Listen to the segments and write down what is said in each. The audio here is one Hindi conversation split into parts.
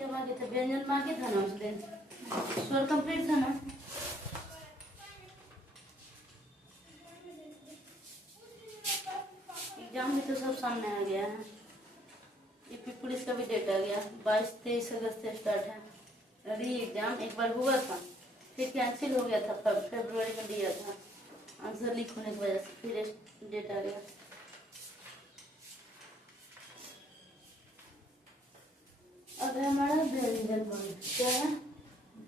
क्या बाकी था? व्यंजन बाकी था ना उस दिन, स्वर कंप्लीट था ना। एग्जाम भी तो सब सामने आ गया है। यूपी पुलिस का भी डेट आ गया, 22-23 अगस्त से स्टार्ट है। री एग्जाम एक बार हुआ था, फिर कैंसिल हो गया था, फरवरी में दिया था, आंसर लीक होने की वजह से फिर डेट आ गया। अब है हमारा व्यंजन वर्ग। क्या है?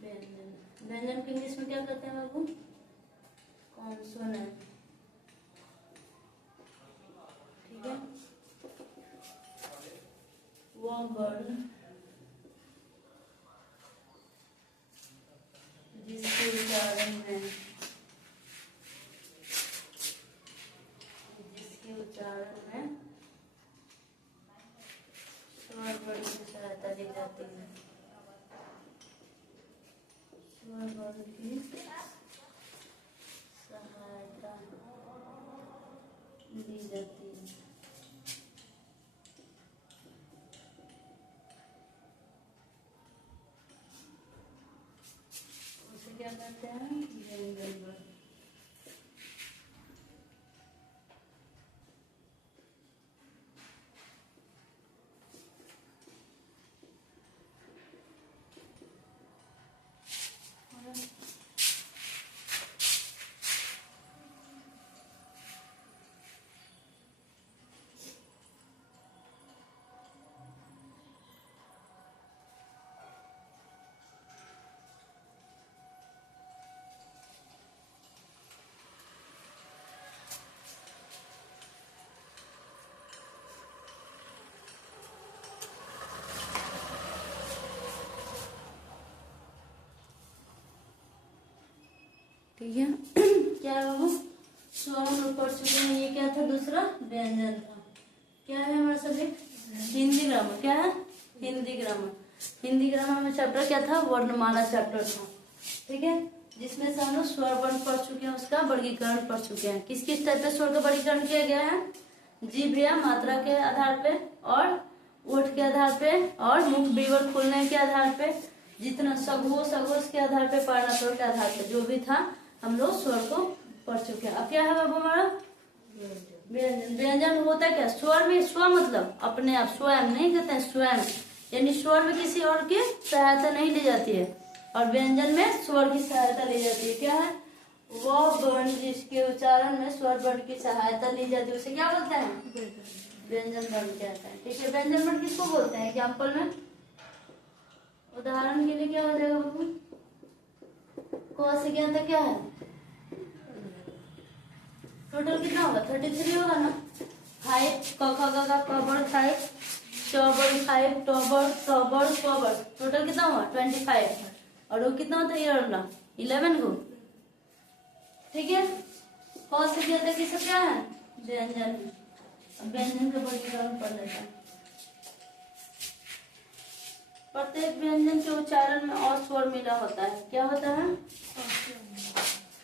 व्यंजन। व्यंजन को इंग्लिश में क्या कहते हैं बाबू? कॉन्सोनेंट। ठीक है, वो वर्ण जिसके उच्चारण में स्वर वर्ण की सहायता ली जाती है। स्वर वर्ण की सहायता ली जाती है। उसे क्या कहते हैं? व्यंजन वर्ण। ठीक है, क्या है बाबू? स्वर हम पढ़ चुके हैं। ये क्या था? दूसरा व्यंजन था। क्या है हमारा सब्जेक्ट? हिंदी ग्रामर। क्या है? हिंदी ग्रामर। हिंदी ग्रामर में चैप्टर क्या था? वर्णमाला चैप्टर था। ठीक है, जिसमें से हम लोग स्वर वर्ण पढ़ चुके हैं, उसका वर्गीकरण पढ़ चुके हैं। किस किस टाइप पे स्वर का वर्गीकरण किया गया है? जीभ या मात्रा के आधार पे, और ओठ के आधार पे, और मुख बीवर खुलने के आधार पे, जितना सगो सगोस के आधार पे, पार्णास्वर के आधार पे, जो भी था हम लोग स्वर को पढ़ चुके हैं। अब क्या है बाबू हमारा? व्यंजन। व्यंजन होता है क्या? स्वर में, स्व मतलब अपने आप, स्वयं नहीं कहते हैं, स्वयं, यानी स्वर में किसी और की सहायता नहीं ली जाती है, और व्यंजन में स्वर की सहायता ली जाती है। क्या है? वह वर्ण जिसके उच्चारण में स्वर वर्ण की सहायता ली जाती है, उसे क्या बोलते हैं? व्यंजन वर्ण कहते हैं। ठीक है, व्यंजन वर्ण किसको बोलते हैं? एग्जाम्पल में, उदाहरण के लिए क्या हो जाएगा बाबू? क से क्या तक क्या है? टोटल कितना होगा? 33 होगा ना। 5 क ख ग घ क बड़ 5, च बड़ 5, ट बड़ स बड़ क बड़, टोटल कितना हुआ? 25। और वो कितना होता है? ये वाला 11 को। ठीक है, क से क्या तक ये सब क्या है? व्यंजन। अब व्यंजन का वर्गीकरण पढ़ लेते हैं। प्रत्येक व्यंजन के उच्चारण में और स्वर मिला होता है। क्या होता है?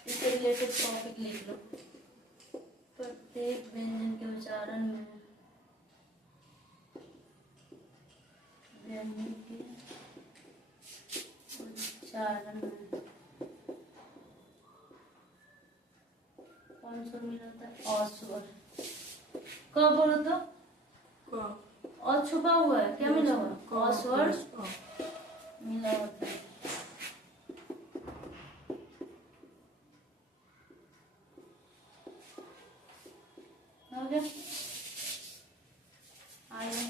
इससे रिलेटेड टॉपिक लिख लो। प्रत्येक व्यंजन के उच्चारण में, व्यंजन के उच्चारण में कौन स्वर मिला होता है? और स्वर। क बोलो तो, और छुपा हुआ है, क्या मिला हुआ? और स्वर मिला होता है। हो गया? आगे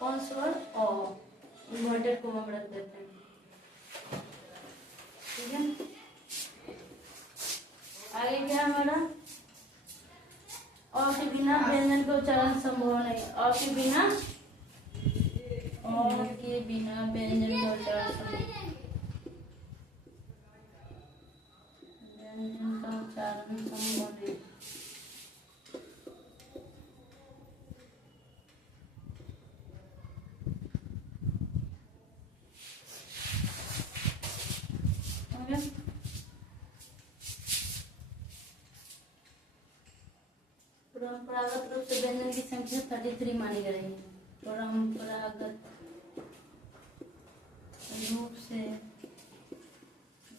कौन स्वर? ओ, इन्वर्टेड कोमा में रख देते हैं। ठीक है, आगे क्या है हमारा? अ के बिना व्यंजन का उच्चारण संभव नहीं। अ के बिना, अ के बिना व्यंजन का उच्चारण संभव, व्यंजन का उच्चारण संभव नहीं। परंपरागत रूप से व्यंजन की संख्या 33 मानी गई है। परंपरागत रूप से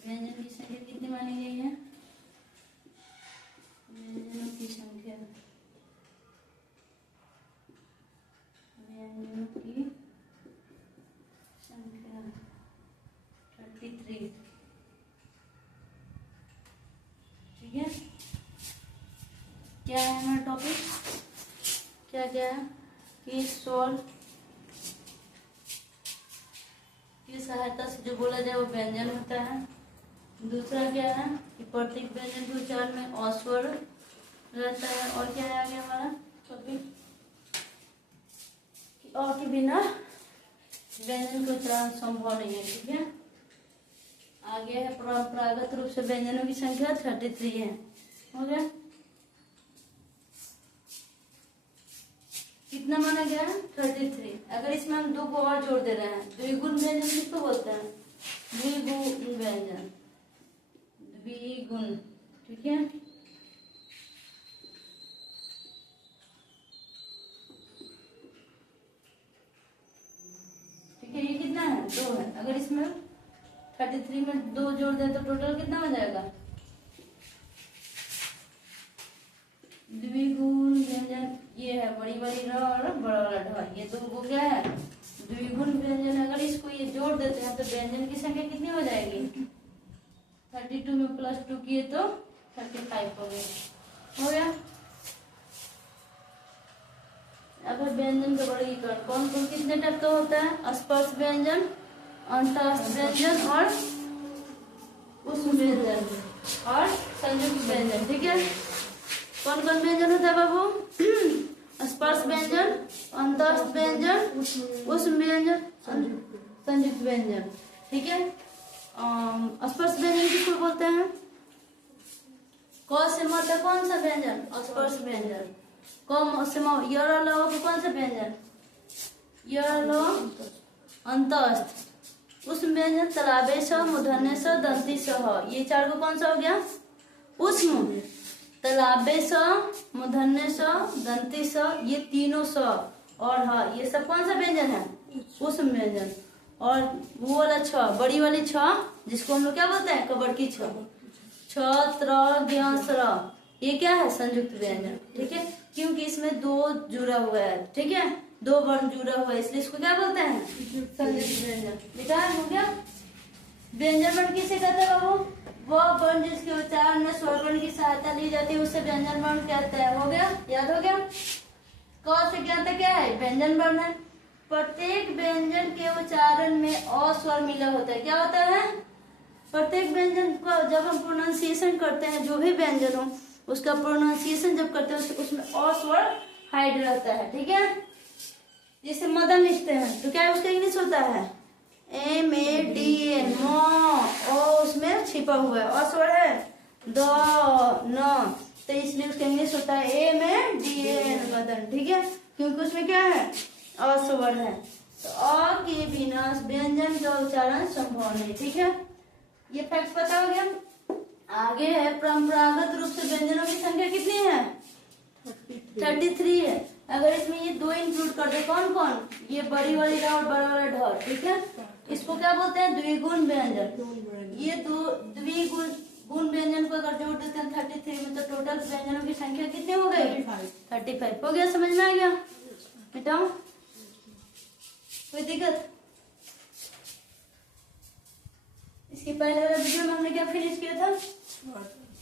व्यंजन की संख्या कितनी मानी गई है? व्यंजनों की संख्या, व्यंजनों की संख्या 33। ठीक है, क्या है हमारा टॉपिक? क्या क्या है कि स्वर की सहायता से जो बोला जाए वो व्यंजन होता है। दूसरा क्या है कि प्रत्येक व्यंजन के उच्चारण में अस्वर रहता है। और क्या है आगे हमारा टॉपिक? और के बिना व्यंजन का उच्चारण संभव नहीं है। ठीक है, आगे है परंपरागत रूप से व्यंजनों की संख्या 33 है। हो गया, कितना माना गया है? 33। अगर इसमें हम 2 को और जोड़ दे रहे हैं, द्विगुण व्यंजन किसको बोलते हैं? द्विगुण व्यंजन, द्विगुण। ठीक है, ठीक है, ये कितना है? 2 है। अगर इसमें 33 में 2 जोड़ दे तो टोटल कितना हो जाएगा? द्विगुण व्यंजन ये है बड़ी वाली र और बड़ा वाला ढ, ये 2 को क्या है? द्विगुण व्यंजन। अगर इसको ये जोड़ देते हैं तो व्यंजन की संख्या कितनी हो जाएगी? 32 में +2 किए तो 35 हो गए। हो गया। अगर व्यंजन का वर्गीकरण कौन कौन कितने टाइप का होता है? स्पर्श व्यंजन, अंतःस्थ व्यंजन और उष्म व्यंजन और संयुक्त व्यंजन। ठीक है, कौन कौन व्यंजन होता है बाबू? स्पर्श व्यंजन, अंतःस्थ व्यंजन, उष्म व्यंजन, संयुक्त व्यंजन। ठीक है, स्पर्श व्यंजन किसको बोलते हैं? क से म तक कौन सा व्यंजन? स्पर्श व्यंजन। क से म य र ल को कौन सा व्यंजन? य ल अंतःस्थ। उष्म व्यंजन तलाबे स, मूर्धन्य स, दंती स, ह। ये 4 को कौन सा हो गया? उष्म। तलाबे स, मूर्धन्य स, दंती स, ये तीनों स और ह, ये सब कौन सा व्यंजन है? उष्म व्यंजन। और वो वाला छ, बड़ी वाली छ जिसको हम लोग क्या बोलते हैं? कबर की छ, छ त्र ज्ञ स्र, ये क्या है? संयुक्त व्यंजन। ठीक है, क्योंकि इसमें 2 जुड़ा हुआ है। ठीक है, 2 वर्ण जुड़ा हुआ है, इसलिए इसको क्या बोलते हैं? संयुक्त व्यंजन। लिखा हो गया। व्यंजन वर्ण किसे कहते हैं बाबू? वह वर्ण जिसके उच्चारण में स्वर वर्ण की सहायता ली जाती है उसे व्यंजन वर्ण कहते हैं। हो गया, याद हो गया। क से क्या था? क्या है? व्यंजन वर्ण है। प्रत्येक व्यंजन के उच्चारण में अ स्वर मिला होता है। क्या होता है? प्रत्येक व्यंजन का जब हम प्रोनाउंसिएशन करते हैं, जो भी व्यंजन हो उसका प्रोनाउंसिएशन जब करते हैं उसमें अ स्वर हाइड रहता है। ठीक है, जैसे मदन लिखते हैं तो क्या है? उसका इंग्लिश होता है MADN, उसमें छिपा हुआ है, अ स्वर है द न, तो इसलिए उसका इंग्लिश होता है MADN, मदन। ठीक है, क्योंकि उसमें क्या है? अ स्वर है। तो अ के बिना व्यंजन का उच्चारण संभव नहीं। ठीक है, ये फैक्ट पता हो गया। आगे है परंपरागत रूप से व्यंजनों की संख्या कितनी है? 33 है। अगर इसमें ये 2 इंक्लूड कर दे, कौन कौन? ये बड़ी वाली र और बड़ा वाला ढ। ठीक है, इसको क्या बोलते हैं? द्विगुण व्यंजन। ये 2 द्विगुण व्यंजन को अगर जोड़ देते हैं 33 में तो टोटल व्यंजनों की संख्या कितनी हो गई? 35 हो गया। समझ में आ गया? बेटा कोई दिक्कत? इसके पहले वाला वीडियो में हमने क्या फिनिश किया था?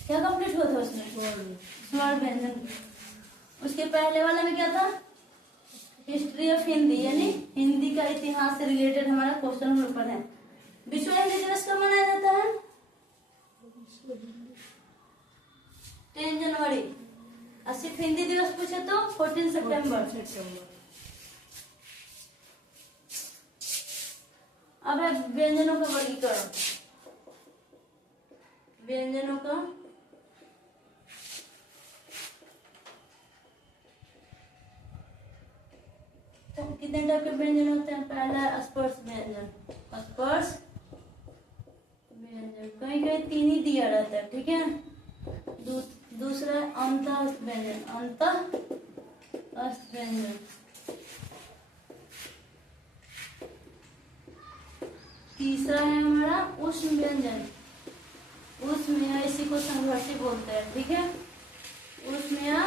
क्या कंप्लीट हुआ था उसमें? स्वर व्यंजन। उसके पहले वाला में क्या था? हिस्ट्री ऑफ हिंदी, यानी हिंदी का इतिहास से रिलेटेड हमारा क्वेश्चन हम लोग पढ़े हैं। विश्व हिंदी दिवस कब मनाया जाता है? 10 जनवरी। और सिर्फ हिंदी दिवस पूछे तो 14 सितंबर। अब है व्यंजनों का वर्गीकरण। व्यंजनों का तो कितने टाइप के व्यंजन होते हैं? पहला है स्पर्श व्यंजन। स्पर्श व्यंजन कहीं कहीं 3 ही दिया रहता है। ठीक है, दूसरा है अंतःस्थ व्यंजन, अंतःस्थ व्यंजन। तीसरा है हमारा उष्ण व्यंजन, उष्ण या इसी को संघर्षी बोलते हैं, ठीक है, उष्ण या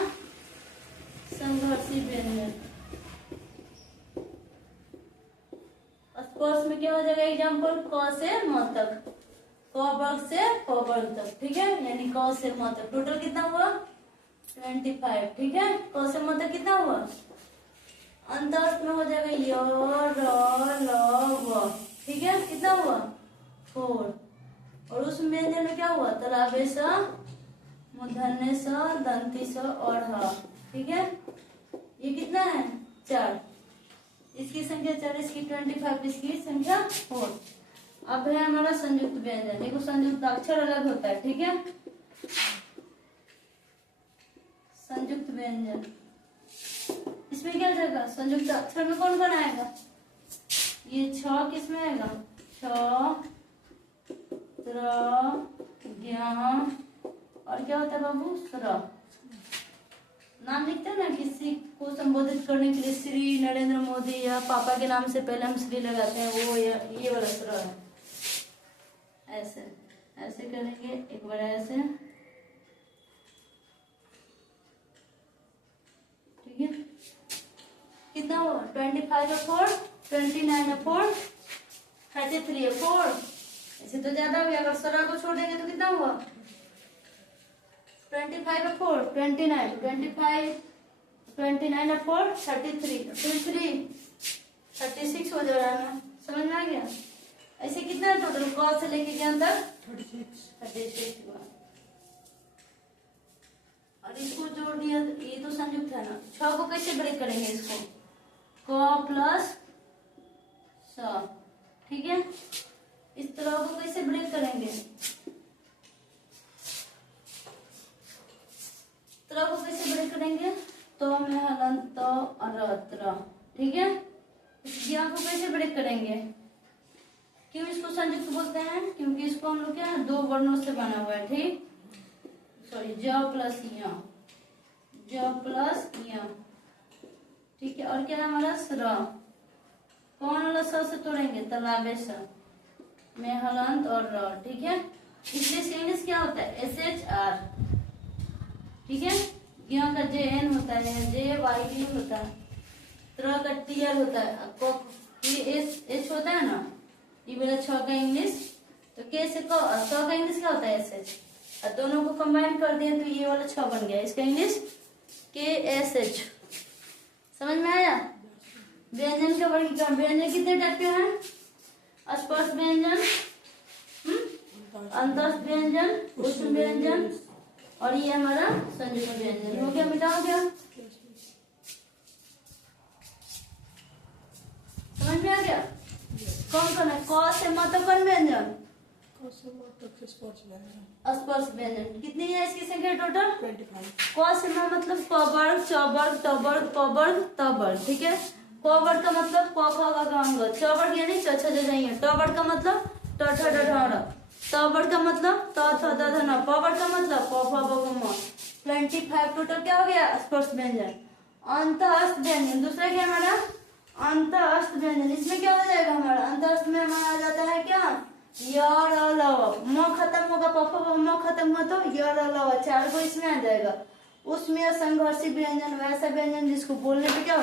संघर्षी व्यंजन। स्पर्श में क्या हो जाएगा एग्जाम्पल, क से म तक, क वर्ग से प वर्ग तक, ठीक है, यानी क से म तक टोटल कितना हुआ 25, ठीक है, क से म तक कितना हुआ। अंतःस्थ में हो जाएगा य र ल व, ठीक है, कितना हुआ 4। और उस व्यंजन में क्या हुआ तलाबे स, मूर्धन्य स, दंती स और ह, ठीक है, ये कितना है 4, इसकी संख्या 4, इसकी 25, इसकी संख्या 4। अब है हमारा संयुक्त व्यंजन, देखो संयुक्त अक्षर अलग होता है, ठीक है, संयुक्त व्यंजन इसमें क्या जाएगा, संयुक्त अक्षर में कौन कौन आएगा, ये 6 किस में आएगा, छ, त्र, ज्ञ और क्या होता है बाबू स्र। नाम लिखते हैं ना किसी को संबोधित करने के लिए, श्री नरेंद्र मोदी या पापा के नाम से पहले हम श्री लगाते हैं, वो ये वाला स्र है। ऐसे ऐसे करेंगे, एक बार ऐसे, ठीक है, कितना हुआ 25 और 4, 29 और 4, 33 और 4, ऐसे तो ज्यादा हो गया, अगर सरा को छोड़ देंगे तो कितना हुआ 25 और 4, 29, 25, 29 और 4, 33, 36 हो जा रहा है ना, समझ में आ गया। ऐसे कितना है टोटल क से लेके क्या तक 36 हुआ। और इसको जोड़ दिया, ये तो संयुक्त है ना, 6 को कैसे ब्रेक करेंगे इसको, क प्लस स, ठीक है, इस तरह को कैसे ब्रेक करेंगे, तरह को कैसे ब्रेक करेंगे, तो में हलंत अरत्र, ठीक है, इस ज्ञा को कैसे ब्रेक करेंगे, क्यों इसको संयुक्त बोलते हैं, क्योंकि इसको हम लोग क्या 2 वर्णों से बना हुआ है, ठीक, सॉरी ज प्लस य, ज प्लस य, ठीक है, और क्या है हमारा स्र, कौन वाला स से तोड़ेंगे तलाबे स, में हलंत और र, ठीक है, इसलिए इसका इंग्लिश क्या होता है SHR, ठीक है, ज्ञ का JN होता है, JYD होता है, त्र का TR होता है, H होता है ना, ये मेरा 6 का इंग्लिश, तो के से क का इंग्लिश क्या होता है SH, और दोनों को कंबाइन कर दिया तो ये वाला 6 बन गया, इसका इंग्लिश KSH, समझ में आया। व्यंजन का वर्गीकरण, व्यंजन कितने टाइप के हैं, स्पर्श व्यंजन, अंतःस्थ व्यंजन, उष्ण व्यंजन और ये हमारा संयुक्त व्यंजन। हो गया, मिटा हो गया, समझ में आ गया। कौन कौन है, क से म तक कौन व्यंजन, स्पर्श व्यंजन, कितनी है इसकी संख्या टोटल 25। क से म मतलब क वर्ग, च वर्ग, त वर्ग, प वर्ग, त वर्ग, ठीक है, क वर्ग का मतलब क ख ग घ ङ, च वर्ग यानी च छ ज झ ञ, ट वर्ग का मतलब ट ठ ड ढ ढ़, त वर्ग का मतलब त थ द ध न, प वर्ग का मतलब प फ ब भ म। 25 टोटल क्या हो गया स्पर्श व्यंजन। अंतःस्थ व्यंजन दूसरा क्या हमारा अंतःस्थ व्यंजन, इसमें क्या हो जाएगा हमारा अंतःस्थ में हमारा आ जाता है क्या य र ल व, म खत्म होगा प फ ब म खत्म हुआ तो य र ल व, 4 को इसमें आ जाएगा। उसमें संघर्षी व्यंजन वैसा व्यंजन जिसको बोलने पे क्या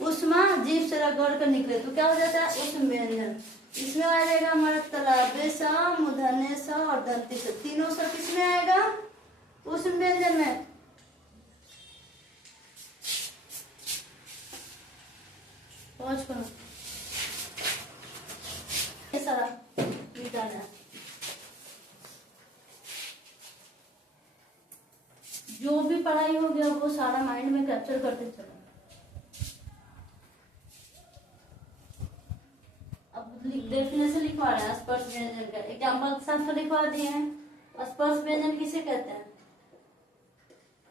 उष्मा जीभ से रगड़ कर निकले तो क्या हो जाता है उष्म व्यंजन। इसमें आ जाएगा हमारा तलाबे सा, मूर्धन्य सा और दंती सा, तीनों सा किसमें आएगा उष्म व्यंजन में। पहुंच करो ये सारा मिटाना, जो भी पढ़ाई हो गया वो सारा माइंड में कैप्चर करते चलो। अब डेफिनेशन लिखवा रहे हैं स्पर्श व्यंजन का, एग्जाम्पल के साथ तो लिखवा दिए हैं। स्पर्श व्यंजन किसे कहते हैं,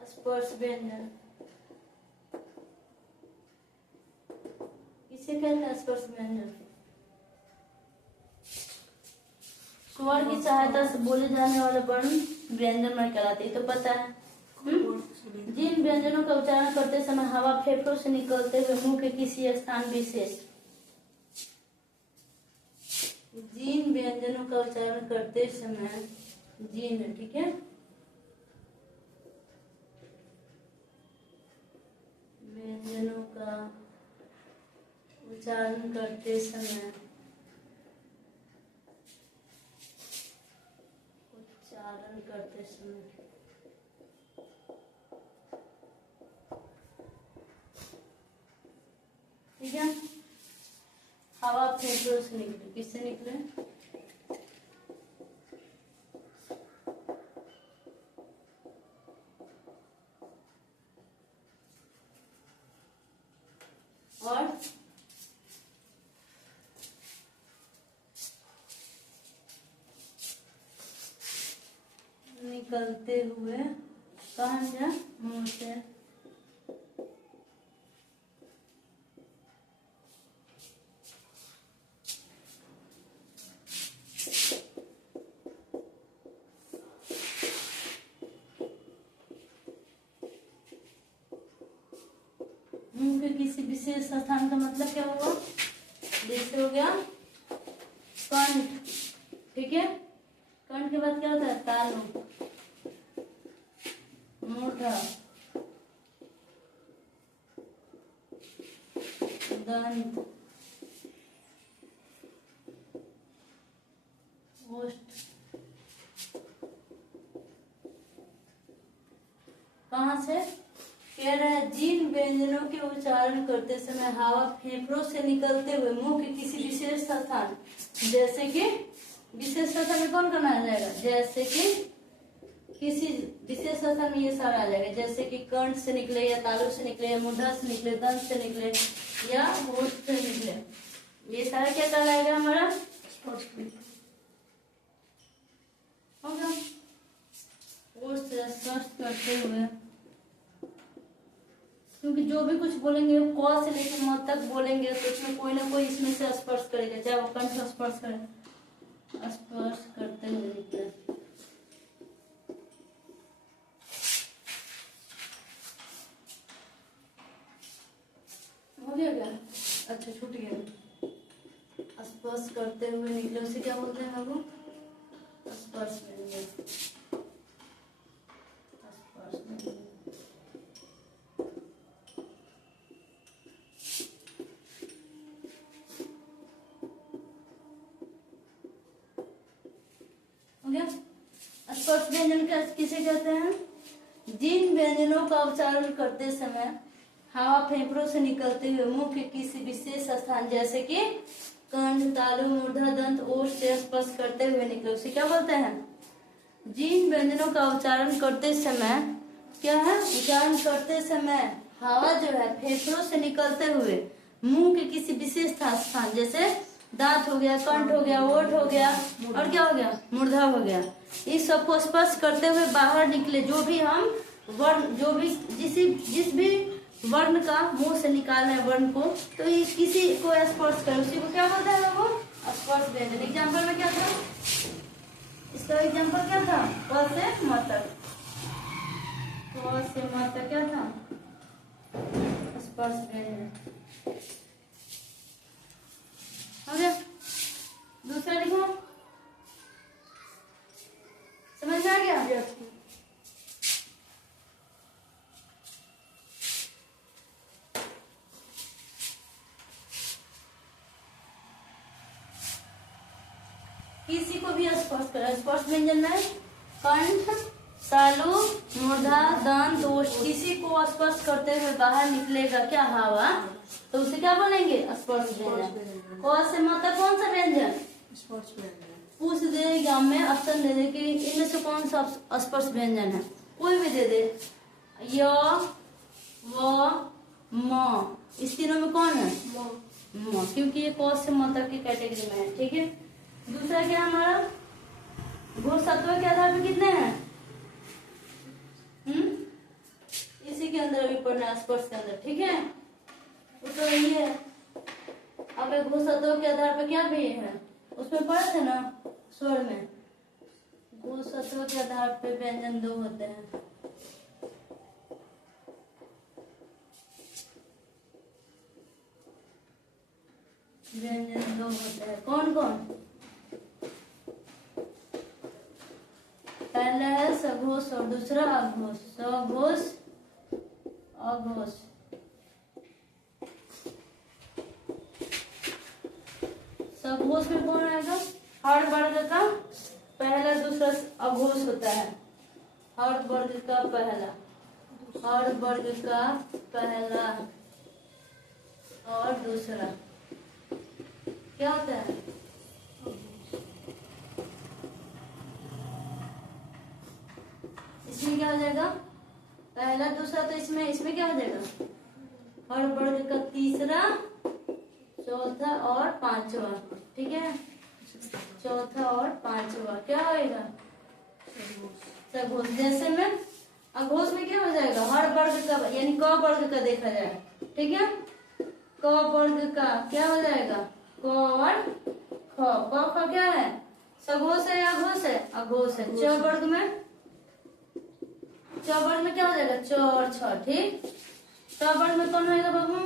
स्पर्श व्यंजन किसे कहते हैं, स्पर्श व्यंजन स्वर की सहायता से बोले जाने वाले वर्ण व्यंजन में कहलाते, तो पता है जिन व्यंजनों का उच्चारण करते समय हवा फेफड़ों से निकलते हुए मुंह के किसी स्थान विशेष, जिन व्यंजनों का उच्चारण करते समय, जिन, ठीक है, व्यंजनों का उच्चारण करते समय, उच्चारण करते समय ठीक है, हवा फेफड़ों से निकले, किससे निकले, और निकलते हुए कहाँ से, मुंह से, मुंह के किसी विशेष स्थान का मतलब क्या हुआ, जैसे हो गया कंठ, ठीक है, कंठ के बाद क्या होता है, तालु, मूर्धा, दंत, ओष्ठ, कहाँ से कह रहा है, जिन व्यंजनों के उच्चारण करते समय हवा फेफड़ों से निकलते हुए मुंह के किसी विशेष स्थान, जैसे कि विशेष स्थान में कौन करना आ जाएगा, जैसे कि किसी विशेष स्थान में ये सारा आ जाएगा, जैसे कि कंठ से निकले या तालु से निकले या मूर्धा से निकले, दंत से निकले या ओष्ठ से निकले, ये सारा क्या कहलाएगा हमारा, होगा ओष्ठ से स्पर्श करते हुए, क्योंकि जो भी कुछ बोलेंगे क से लेकर म तक बोलेंगे तो उसमें कोई ना कोई इसमें से स्पर्श करेगा, चाहे वो कंठ से स्पर्श करे, स्पर्श करते हुए निकले, हो गया क्या, अच्छा छूट गया, स्पर्श करते हुए निकले उसे क्या बोलते हैं बाबू, स्पर्श व्यंजन, स्पर्श व्यंजन, हो गया। स्पर्श व्यंजन किसे कहते हैं, जिन व्यंजनों का उच्चारण करते समय हवा फेफड़ों से निकलते हुए मुंह के किसी विशेष स्थान, जैसे कि कंठ, तालु, मूर्धा, दंत, ओष्ठ से स्पर्श करते हुए निकले, उसे क्या बोलते हैं, जिन व्यंजनों का उच्चारण करते समय क्या है, उच्चारण करते समय हवा जो है फेफड़ों से निकलते हुए मुंह के किसी विशेष स्थान, जैसे दांत हो गया, कंठ हो गया, ओठ हो गया और क्या हो गया, मूर्धा हो गया, इस सबको स्पर्श करते हुए बाहर निकले, जो भी हम वर्ण, जो भी जिस भी वर्ण का मुंह से निकालना है वर्ण को, तो ये किसी को स्पर्श करे उसी को क्या बोलते हैं लोगों, स्पर्श व्यंजन। एग्जाम्पल में क्या था, इसका एग्जाम्पल क्या था, क से म तक, क से म तक क्या था, स्पर्श व्यंजन, हो गया। दूसरा लिखो, समझ में आ गया, किसी को भी स्पर्श करें, स्पर्श व्यंजन में कंठ, तालु, मूर्धा, दंत, ओष्ठ, किसी को स्पर्श करते हुए बाहर निकलेगा क्या हवा, तो उसे क्या बोलेंगे, स्पर्श व्यंजन। क से म तक कौन सा व्यंजन, स्पर्श व्यंजन, पूछ दे एग्जाम में, ऑप्शन दे दे कि इनमें से कौन सा स्पर्श व्यंजन है, कोई भी दे दे, य, व, म, इस तीनों में कौन है, म, क्योंकि ये क से म तक की कैटेगरी में है, ठीक है। दूसरा क्या हमारा, भू सत्व के आधार पे कितने हैं, इसी के अंदर अभी पढ़ना स्पर्श के अंदर, ठीक है, तो ये अब एक भू सत्व के आधार पे क्या भी है, उसमें पढ़े थे ना स्वर में, भू सत्व के आधार पे व्यंजन दो होते हैं, व्यंजन दो होते हैं, कौन कौन? पहला है सघोष और दूसरा अघोष। सघोष अघोष। सघोष में कौन आएगा? हर वर्ग का पहला दूसरा अघोष होता है। हर वर्ग का पहला, हर वर्ग का पहला और दूसरा क्या होता है? इसमें क्या हो जाएगा? पहला दूसरा, तो इसमें क्या हो जाएगा? हर वर्ग का तीसरा, चौथा और पांचवा। ठीक है, चौथा और पांचवा क्या होएगा? सघोष। जैसे में अघोष में क्या हो जाएगा? हर वर्ग का यानी क वर्ग का देखा जाए। ठीक है, क वर्ग का क्या हो जाएगा? क और ख। क ख क्या है? सघोष है या अघोष है? अघोष है। च वर्ग में, च वर्ग में क्या हो जाएगा? च और छ। ठीक, ट वर्ग में कौन होएगा बाबू?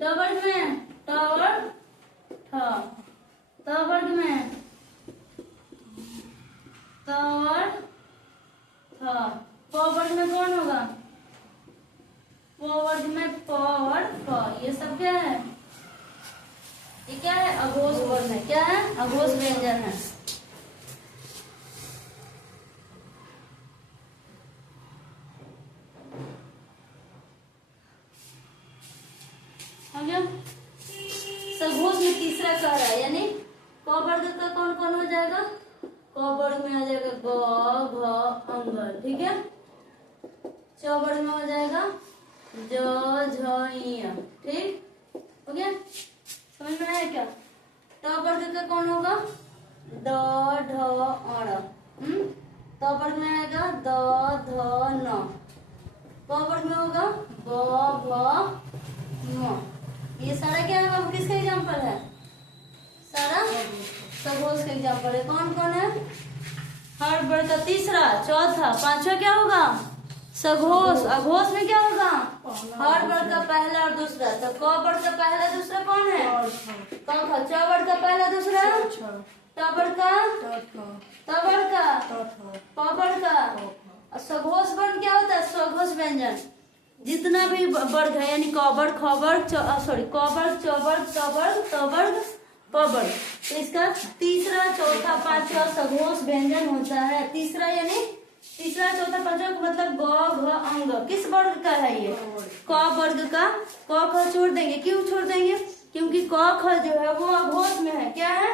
ट वर्ग में ट और ठ। त वर्ग में त और थ। प वर्ग में कौन होगा? प वर्ग में प और फ। ये सब क्या है? ये क्या है? अघोष वर्ण है। क्या है? अघोष व्यंजन है। हो गया? सघोष में तीसरा कह रहा है, यानी क वर्ग का कौन कौन हो जाएगा? क वर्ग में आ जाएगा ग, घ, अंग। ठीक है, च वर्ग में हो जाएगा ज, झ, इ। ठीक हो गया? समझ में आया क्या? ट वर्ग का कौन होगा? ड, ढ, अण। त वर्ग में आएगा द, ध, न। प वर्ग में होगा ब, भ, म। ये सारा क्या है बाबू? किसका एग्जाम्पल है? सारा सघोष का एग्जाम्पल है। कौन कौन है? हर वर्ग का तीसरा, चौथा, पांचवा क्या होगा? सघोष। अघोष में क्या होगा? हर वर्ग का पहला और दूसरा। तो क वर्ग का पहला दूसरा कौन है? क ख। च वर्ग का पहला दूसरा, ट वर्ग का, त वर्ग का, प वर्ग का। और सघोष वर्ण क्या होता है? सघोष व्यंजन जितना भी वर्ग है, यानी क वर्ग, ख वर्ग, सॉरी क वर्ग, च वर्ग, ट वर्ग, त वर्ग, प वर्ग, तो इसका तीसरा, चौथा, पांचवा सघोष व्यंजन होता है। तीसरा यानी तीसरा, चौथा, पांचवा मतलब ग, घ, अंग। किस वर्ग का है ये? क वर्ग का। क ख छोड़ देंगे। क्यों छोड़ देंगे? क्योंकि क ख जो है वो अघोष में है। क्या है?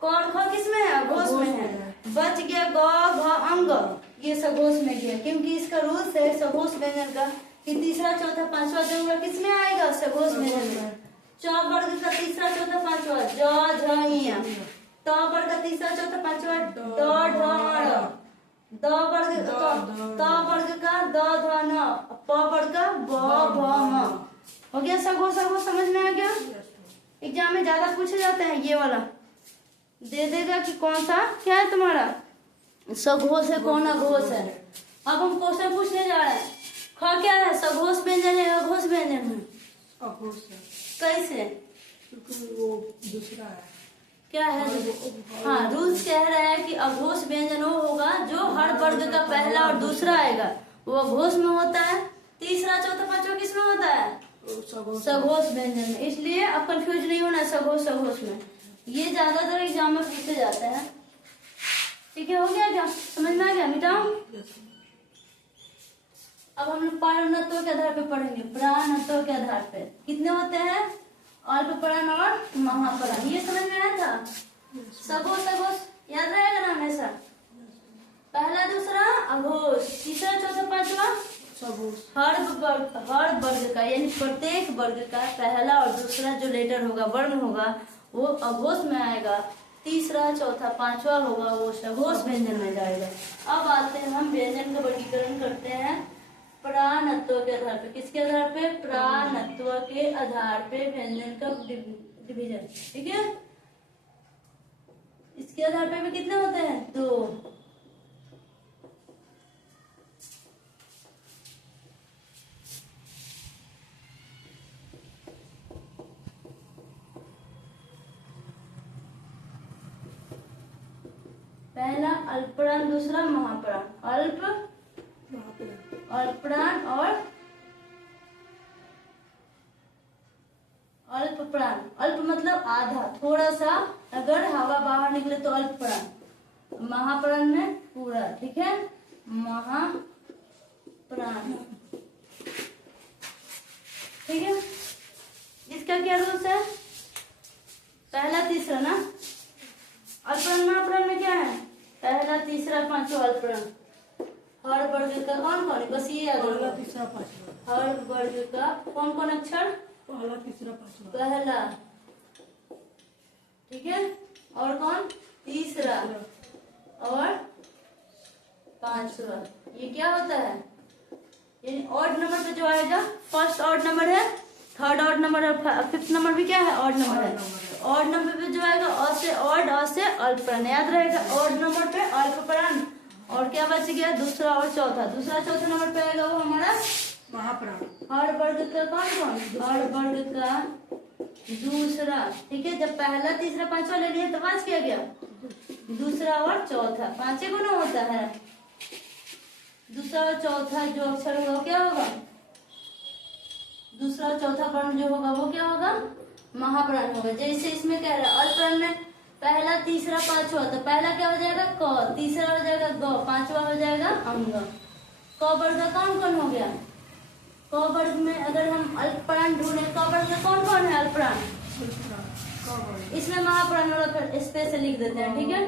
क और ख किस में है? अघोष में है। बच गया ग, घ, अंग, ये सघोष में गया। क्योंकि इसका रूल्स है सघोष व्यंजन का कि तीसरा, चौथा, पांचवा जो होगा किस में आएगा? सघोष व्यंजन में। च वर्ग का तीसरा, चौथा, पांचवा ज, झ, इ। त वर्ग का तीसरा, चौथा, पांचवा ड, ढ, अण। द वर्ग, त वर्ग का द, ध, न। प वर्ग का ब, भ, म। हो गया सघोष। सघोष समझ में आ गया? एग्जाम में ज्यादा पूछे जाते हैं, ये वाला दे देगा कि कौन सा क्या है तुम्हारा सघोष है, कौन अघोष है। अब हम क्वेश्चन पूछने जा रहे हैं। ख क्या है? सघोष व्यंजन है, अघोष व्यंजन है? अघोष है। कैसे? क्योंकि वो दूसरा है। क्या है? हाँ, रूल्स कह रहा है कि अघोष व्यंजन वो होगा जो हर वर्ग का पहला और दूसरा आएगा, वो अघोष में होता है। तीसरा, चौथा, पांचवा किस में होता है? सघोष व्यंजन में। इसलिए अब कंफ्यूज नहीं होना सघोष सघोष में, ये ज्यादातर एग्जाम में पूछे जाते हैं। ठीक है, हो गया क्या? समझ में आ गया? मिटाओ। अब हम लोग प्राणत्व के आधार पे पढ़ेंगे। प्राणत्व के आधार पे कितने होते हैं? अल्प प्राण और महाप्राण। ये समझ में आया था? सघोष सघोष याद रहेगा ना हमेशा? पहला, दूसरा अघोष, तीसरा, चौथा, पांचवा सघोष। हर वर्ग का यानी प्रत्येक वर्ग का पहला और दूसरा जो लेटर होगा, वर्ण होगा, वो अघोष में आएगा। तीसरा, चौथा, पांचवा होगा वो सघोष व्यंजन में जाएगा। अब आते हैं हम व्यंजन का वर्गीकरण करते हैं प्राणत्व के आधार पे। किसके आधार पे? प्राणत्व के आधार पे व्यंजन का डिवीजन। ठीक है, इसके आधार पे भी कितने होते हैं? 2। अल्पप्राण दूसरा महाप्राण। अल्प महाप्राण। अल्पप्राण और अल्पप्राण। अल्प मतलब आधा, थोड़ा सा अगर हवा बाहर निकले तो अल्पप्राण। महाप्राण में पूरा, ठीक है, महाप्राण, ठीक है। इसका क्या रूल्स है? पहला तीसरा ना, अल्पप्राण महाप्राण में क्या है? पहला तीसरा पांचवा अल्पप्राण। हर वर्ग का कौन कौन है, बस ये याद पहला रखो। तीसरा पांचवा। हर वर्ग का कौन कौन अक्षर? पहला तीसरा पांचवा। पहला, ठीक है, और कौन? तीसरा और पांचवा। ये क्या होता है? ये ऑड नंबर पे जो आएगा, फर्स्ट ऑड नंबर है, थर्ड ऑड नंबर है, फिफ्थ नंबर भी क्या है? ऑड नंबर है। ऑड नंबर पे जो आएगा अ से ऑड, अ से अल्पप्राण, याद रहेगा। ऑड नंबर पे अल्पप्राण, और क्या बच गया? दूसरा और चौथा। दूसरा चौथा नंबर पे आएगा वो हमारा महाप्राण। हर वर्ग का कौन कौन? हर वर्ग का दूसरा, ठीक है। जब पहला तीसरा पांचवा ले लिया तो पांच क्या गया? दूसरा और चौथा, पांचे गुना होता है। दूसरा और चौथा जो अक्षर होगा क्या होगा? दूसरा और चौथा वर्ण जो होगा वो क्या होगा? महाप्राण होगा। जैसे इसमें कह रहा है अल्पप्राण में पहला तीसरा पांचवा, तो पहला क्या हो जाएगा? क, तीसरा हो जाएगा ग, पांचवा हो जाएगा अंग। क वर्ग का कौन कौन हो गया? क वर्ग में अगर हम अल्पप्राण ढूंढे, क वर्ग का कौन कौन है अल्पप्राण? इसमें महाप्राण वाला स्पेस से लिख देते हैं, ठीक है।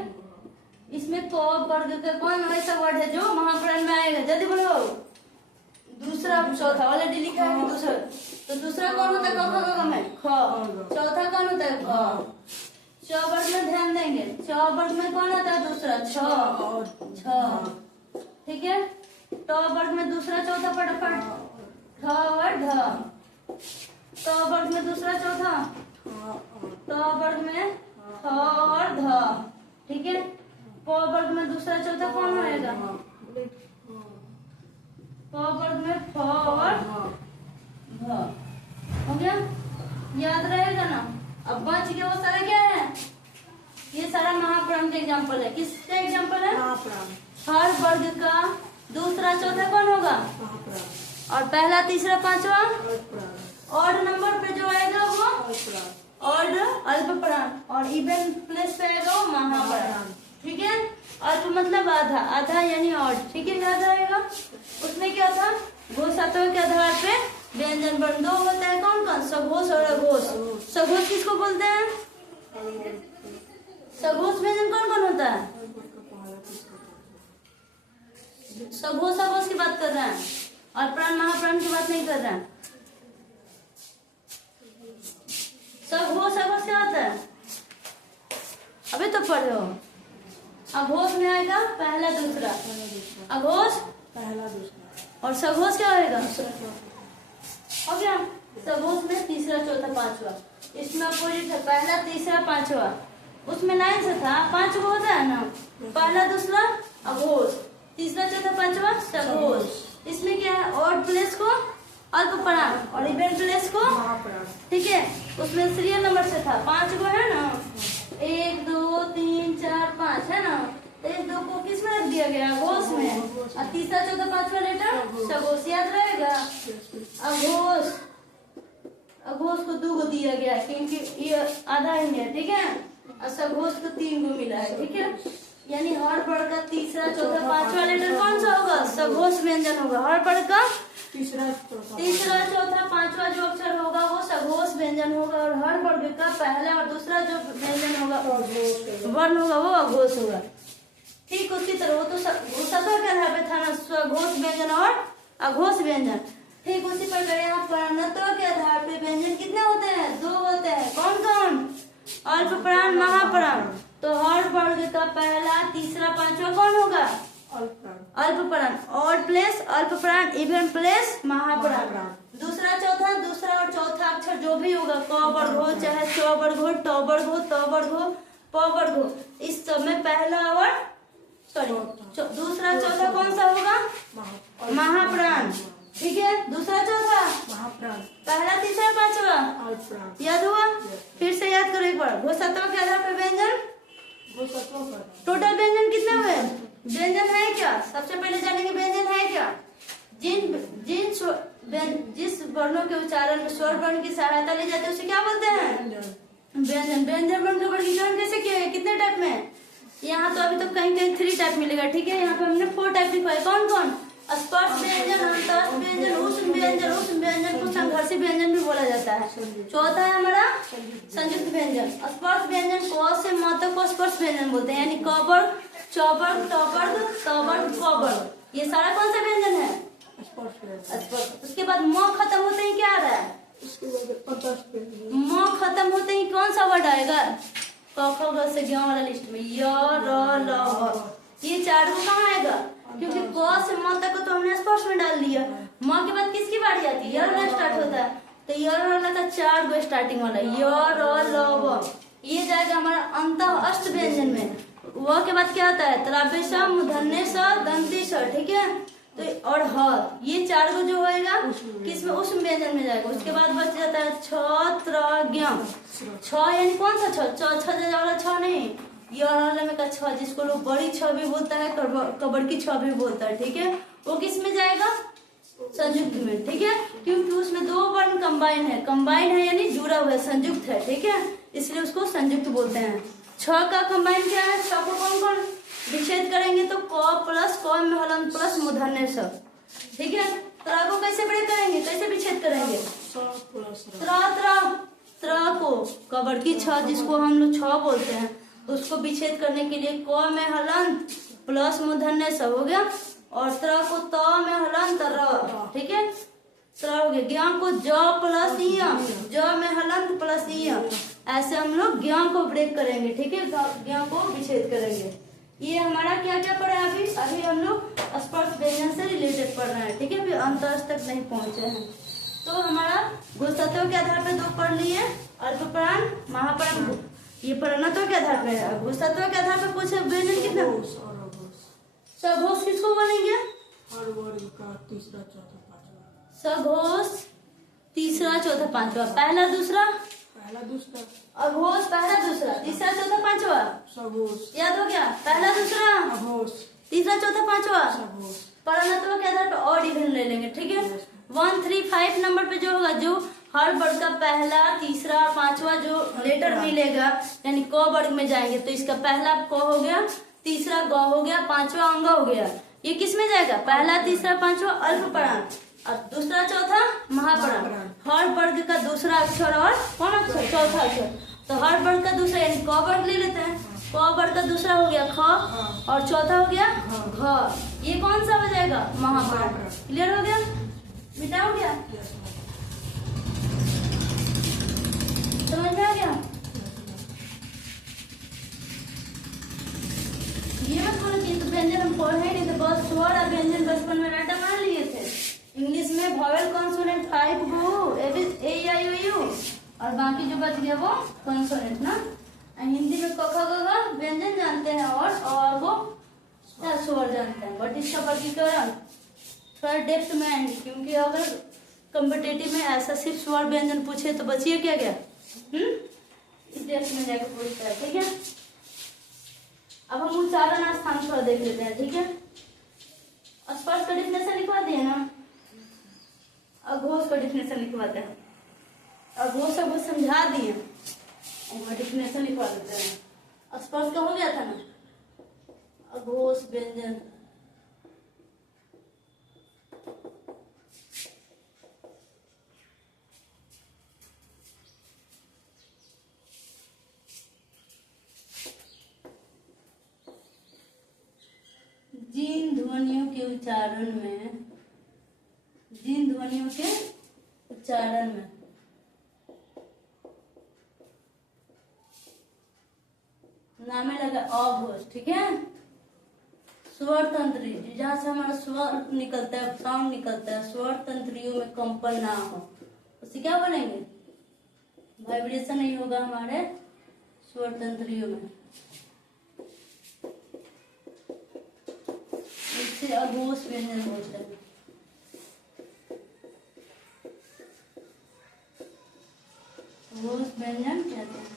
इसमें क वर्ग का कौन ऐसा वर्ड है जो महाप्राण में आएगा? जल्दी बोलो। दूसरा चौथा ऑलरेडी लिखा है दूसरा, तो दूसरा कौन होता है? क में ख। चौथा कौन होता है? ख। च वर्ग में ध्यान देंगे, च वर्ग में कौन होता है? दूसरा छ, ठीक है। ट वर्ग में दूसरा चौथा, फटाफट, ठ और ढ। ट वर्ग में दूसरा चौथा, ट वर्ग में ठ और ध, ठीक है। प वर्ग में दूसरा चौथा कौन आएगा? प वर्ग में फ और भ, हो गया, याद रहेगा ना। अब बच गया वो सारा क्या है? ये सारा महाप्राण का एग्जाम्पल है। किसका एग्जाम्पल है? महाप्राण। हर वर्ग का दूसरा चौथा कौन होगा? महाप्राण। और पहला तीसरा पांचवा अल्पप्राण। ऑड नंबर पे जो आएगा वो अल्पप्राण। ऑड अल्पप्राण, और इवन प्लेस पे आएगा वो महाप्राण, ठीक है। अल्प मतलब आधा, आधा यानी ऑड, ठीक है, याद रहेगा। उसमें क्या था? घोषात्मक के आधार पे व्यंजन वर्ण दो होता है, कौन कौन? सघोष और अघोष। सघोष किसको बोलते हैं? सघोष व्यंजन कौन कौन होता है? सघोष अघोष की बात कर रहे हैं, और प्राण महाप्राण की बात नहीं कर रहे हैं। सघोष अघोष क्या होता है? अभी तो पढ़े हो। अघोष में आएगा पहला दूसरा, अघोष पहला दूसरा, और सघोष क्या होएगा? दूसरा। हो गया। सघोष में तीसरा चौथा पांचवा, इसमें अपोजिट है, पहला तीसरा पांचवा। उसमें लाइन से था, पांच को होता है ना, पहला दूसरा अघोष, तीसरा चौथा पांचवा सघोष। इसमें क्या है? ऑड प्लेस को अल्पप्राण और इवन प्लेस को महाप्राण, ठीक है। उसमें सीरियल नंबर से था, पांच को है ना, 1 2 3 4 5 है ना, तो इस दो को किस में रख दिया गया? अघोष में, और तीसरा चौथा पांचवा लेटर सघोष, याद रहेगा। अघोष, अघोष को 2 को दिया गया क्योंकि ये आधा ही है, ठीक है, और सघोष को 3 को मिला है, ठीक है। यानी हर वर्ग का तीसरा चौथा पांचवा लेटर कौन सा होगा? सघोष व्यंजन होगा। हर वर्ग का तीसरा चौथा पांचवा जो अक्षर होगा वो सघोष व्यंजन होगा, और हर वर्ग का पहला और दूसरा जो व्यंजन होगा वर्ण होगा वो अघोष होगा। ठीक उसी तरह वो तो सत्व के आधार पे था ना, स्वघोष व्यंजन और अघोष व्यंजन। ठीक उसी प्रकार यहाँ प्राणत्व के आधार पे व्यंजन कितने होते हैं? 2 होते हैं। कौन कौन? अल्पप्राण, महाप्राण। तो हर वर्ग का पहला तीसरा पांचवा कौन होगा? अल्पप्राण। ऑड प्लेस अल्पप्राण, इवन प्लेस महाप्राण। दूसरा चौथा, दूसरा और चौथा अक्षर जो भी होगा, क वर्ग हो चाहे च वर्ग हो, ट वर्ग हो, त वर्ग हो, प वर्ग हो, इस सब में पहला और दूसरा चौथा कौन सा होगा? महाप्राण, ठीक है। दूसरा चौथा महाप्राण, पहला तीसरा पांचवा अल्पप्राण। याद हुआ? फिर से याद करो एक बार। घोषात्मक के आधार पर व्यंजन वो सत्रों का है। टोटल व्यंजन कितने हुए? व्यंजन है क्या? सबसे पहले जानेंगे व्यंजन है क्या। जिस वर्णों के उच्चारण में स्वर वर्ण की सहायता ली जाती है उसे क्या बोलते हैं? व्यंजन। व्यंजन वर्ण का वर्गीकरण कैसे किया है? कितने टाइप में? यहाँ तो अभी तो कहीं कहीं 3 टाइप मिलेगा, ठीक है। यहाँ पे हमने 4 टाइप लिखा है। कौन कौन? स्पर्श व्यंजन, अंतस्थ व्यंजन, उष्ण व्यंजन। उष्ण व्यंजन को संघर्षी व्यंजन भी बोला जाता है। चौथा है हमारा संयुक्त व्यंजन। स्पर्श व्यंजन क से म तक को स्पर्श व्यंजन बोलते हैं, यानी क वर्ग, च वर्ग, ट वर्ग, त वर्ग, क वर्ग, ये सारा कौन सा व्यंजन है? स्पर्श व्यंजन। स्पर्श। उसके बाद म खत्म होते ही क्या आ रहा है? उसके बाद अंतस्थ व्यंजन। म खत्म होते ही कौन सा वर्ड आएगा? क ख ग से ज्ञ वाला लिस्ट में य र ल ह, ये 4 को कहाँ आएगा? क्योंकि क से म तक को तो हमने स्पर्श में डाल दिया। म के बाद किसकी बारी आती है? य र स्टार्ट होता है, तो य र ल का 4 गो स्टार्टिंग वाला य र ल व, ये जाएगा हमारा अंतःस्थ व्यंजन में। व के बाद क्या आता है? त्राव्य स, मूर्धन्य स, दंती स, ठीक है। तो और ह, ये 4 को जो होएगा किसमें? उष्ण व्यंजन में जाएगा। उसके बाद बच जाता है छ, त्र, ज्ञ। छ यानी कौन सा छ? छ वाला छ नहीं, में का छ, जिसको लोग बड़ी छ भी बोलता है, कबर की छ भी बोलता है, ठीक है। वो किस में जाएगा? संयुक्त में, ठीक है। क्योंकि उसमें 2 वर्ण कंबाइन है। कंबाइन है यानी जुड़ा हुआ है, संयुक्त है, ठीक है, इसलिए उसको संयुक्त बोलते हैं। छ का कंबाइन क्या है? छ को कौन कौन विच्छेद करेंगे? तो क प्लस क में हलन प्लस मूर्धन्य स, ठीक है। त्र को कैसे ब्रेक करेंगे? कैसे विच्छेद करेंगे? त्र को कबर की छ, जिसको हम लोग छ बोलते हैं, उसको विच्छेद करने के लिए क में हलंत प्लस मूर्धन्य स हो गया, और त्र को त में हलंत र, ठीक है, त्र हो गया। ज्ञ को ज प्लस इ, ज में हलंत प्लस इ, ऐसे हम लोग ज्ञ को ब्रेक करेंगे, ठीक है, ज्ञ को विच्छेद करेंगे। ये हमारा क्या क्या पढ़ा है? अभी हम लोग स्पर्श व्यंजन से रिलेटेड पढ़ रहे हैं, ठीक है, अभी अंतस्थ तक नहीं पहुंचे हैं। तो हमारा घोषतत्व के आधार पर 2 पढ़ लिए, अल्पप्राण, महाप्राण, ये प्रणतों के आधार पर है। घोषतत्व के आधार पर पूछे व्यंजन कितना? सघोष किसको बोलेंगे? हर वर्ग का तीसरा, चौथा, पांचवा। सघोष तीसरा, चौथा, पांचवा। पहला, दूसरा, पहला, दूसरा। अघोष पहला, दूसरा, तीसरा, चौथा, पांचवा। सघोष। याद हो गया? पहला, दूसरा, अघोष, तीसरा, चौथा, पांचवा। सघोष। प्रणतों के आधार पर और डिवीजन ले लेंगे, ठीक है। 1, 3, 5 नंबर पे जो होगा, जो हर वर्ग का पहला, तीसरा, पांचवा जो लेटर मिलेगा, यानी क वर्ग में जाएंगे, तो इसका पहला क हो गया, तीसरा ग हो गया, पांचवा अंग हो गया। ये किस में जाएगा? पहला, तीसरा, पांचवा अल्पप्राण, और दूसरा, चौथा महाप्राण। हर वर्ग का दूसरा अक्षर और कौन अक्षर? चौथा अक्षर। तो हर वर्ग का दूसरा यानी क वर्ग ले लेते हैं। क वर्ग का दूसरा हो गया ख, और चौथा हो गया घ। ये कौन सा हो जाएगा? महाप्राण। क्लियर हो गया? बेटा हो गया? समझ में आ गया? ये मत बोलो कि तो व्यंजन हम पढ़े नहीं, तो बस स्वर और व्यंजन बचपन में रटा मान लिए थे। इंग्लिश में वॉवेल कॉन्सोनेंट 5 गो, ए आई ओ यू, और बाकी जो बच गया वो कॉन्सोनेंट ना। हिंदी में क ख ग घ व्यंजन जानते हैं, और वो स्वर जानते हैं, बट इसका वर्गीकरण थोड़ा डेप्थ में आएंगे, क्योंकि अगर कॉम्पिटेटिव में ऐसा सिर्फ स्वर व्यंजन पूछे तो बचिए क्या गया, इस डेप्थ में जाकर पूछता है, ठीक है। अब हम उच्चारण स्थान थोड़ा देख लेते हैं, ठीक है। स्पर्श का डिफिनेशन लिखवा दिए ना, अघोष का डिफिनेशन लिखवाते हैं। अघोष को समझा दिए, डिफिनेशन लिखवा देते हैं। स्पर्श का हो गया था ना, अघोष व्यंजन। जिन ध्वनियों के उच्चारण में, जिन ध्वनियों के उच्चारण में नामे लगा अघोष, ठीक है, स्वर तंत्री, जहाँ से हमारा स्वर निकलता है, साउंड निकलता है, स्वर तंत्रियों में कंपन ना हो, उसे क्या बोलेंगे? वाइब्रेशन नहीं होगा हमारे स्वर तंत्रियों में, इससे अघोष व्यंजन बोलते हैं। अघोष व्यंजन कहते हैं।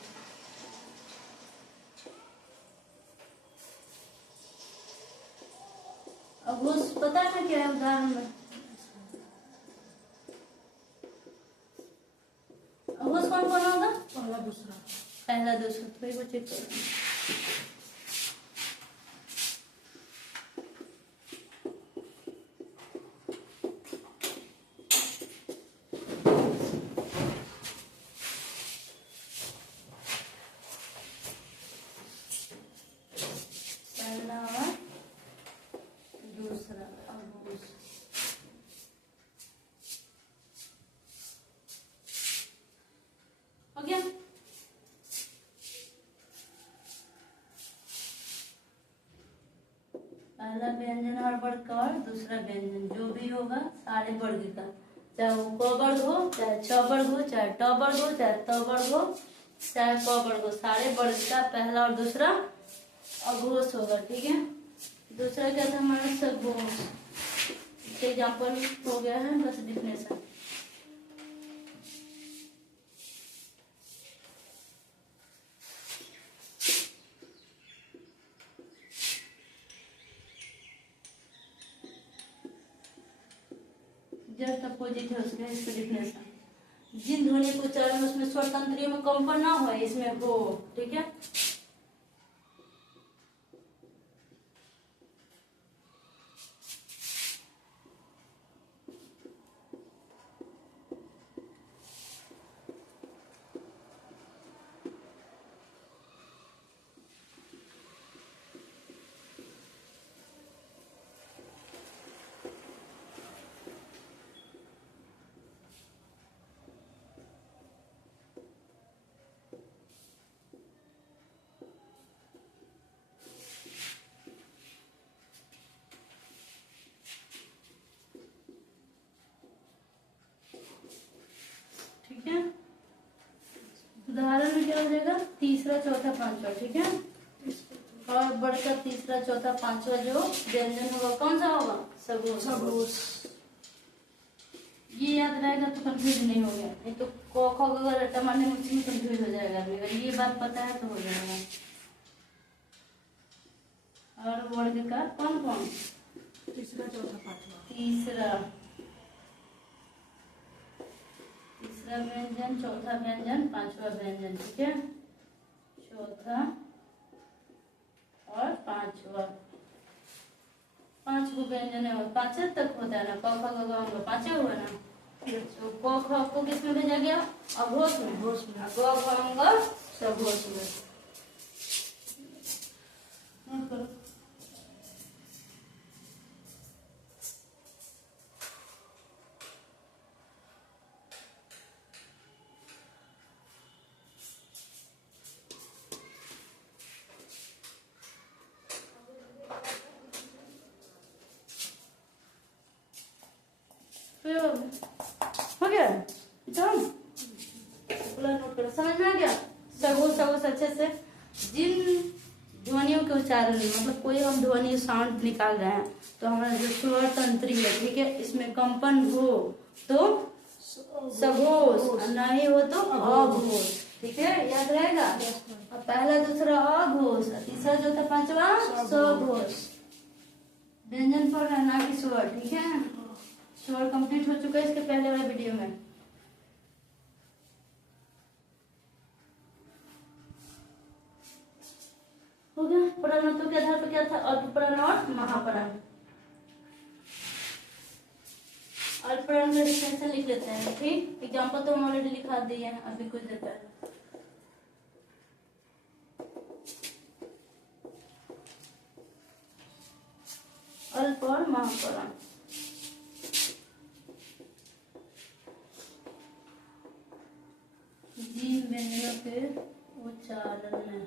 पहला दूसरा पहला दूसरा, तो एक बार चेक करो। पहला और दूसरा अघोष। हो गया? पहला व्यंजन और वर्ग का और दूसरा व्यंजन जो भी होगा सारे वर्ग का, चाहे वो क वर्ग हो, चाहे छ वर्ग हो, चाहे ट वर्ग हो, चाहे त वर्ग हो, चाहे क वर्ग हो, सारे वर्ग का पहला और दूसरा अघोष होगा। ठीक है, दूसरा क्या था हमारा सघोष। एग्जाम्पल हो गया है, बस डिफिनेशन। जस्ट अपोजिट है उसका, इसका डिफिनेशन। जिन ध्वनि को उच्चारण उसमें स्वतंत्र में कंपन ना हो, इसमें हो। ठीक है, ठीक है। उदाहरण में क्या हो जाएगा, तीसरा चौथा पांचवा। ठीक है, और बढ़कर तीसरा चौथा पांचवा जो व्यंजन होगा कौन सा होगा, सघोष। सघोष। ये याद रहेगा तो कंफ्यूज नहीं हो गया, नहीं तो क ख ग रट्टा मारने में उसमें कंफ्यूज हो जाएगा। अगर ये बात पता है तो हो जाएगा। और वर्ग का कौन कौन, तीसरा चौथा पांचवा। तीसरा व्यंजन, चौथा व्यंजन, पांचवा व्यंजन। ठीक है, चौथा और पांचवा, पांच को व्यंजन है, पांच तक होता है ना, क ख ग घ पांचे हुआ ना। तो क ख को किस में भेजा गया, अघोष में। घोष में। ग घ ङ सघोष में। नोट करो। हो गया डन। पूरा नोट करो, समझ में आ गया। सघोष सघोष अच्छे से, जिन ध्वनियों के उच्चारण में, मतलब कोई हम ध्वनि साउंड निकाल रहे हैं तो हमारा जो स्वर तंत्री है, ठीक है, इसमें कंपन हो तो सघोष, नहीं हो तो अघोष। ठीक है, याद रहेगा। और पहला दूसरा अघोष, तीसरा चौथा पांचवा सघोष। व्यंजन पर रहना की स्वर। ठीक है, स्वर कंप्लीट हो चुका है इसके पहले वाले वीडियो में। हो गया। प्रणोत्तों के आधार पर क्या था, अल्पप्राण और महाप्राण। अल्पप्राण का डिफिनेशन लिख लेते हैं। ठीक, एग्जाम्पल तो हम ऑलरेडी लिखा दिए हैं अभी कुछ देर पहले। अल्प और महाप्राण। जिन व्यंजनों के उच्चारण में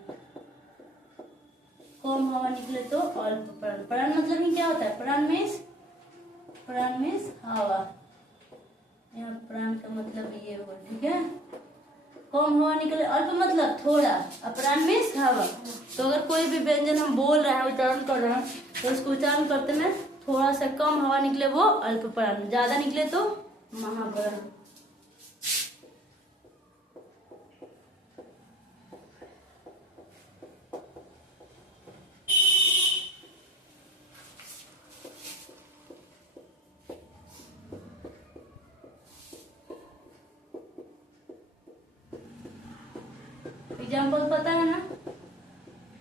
कम हवा निकले तो अल्प प्राण। प्राण मतलब ही क्या होता है, प्राण मीन्स हवा। यहाँ प्राण का मतलब ये हो। ठीक है, कम हवा निकले, अल्प मतलब थोड़ा, और प्राण मीन्स हवा। तो अगर कोई भी व्यंजन हम बोल रहे हैं, उच्चारण कर रहे हैं, तो उसको उच्चारण करते में थोड़ा सा कम हवा निकले वो अल्प प्राण, ज्यादा निकले तो महाप्राण। एग्जाम्पल पता है ना,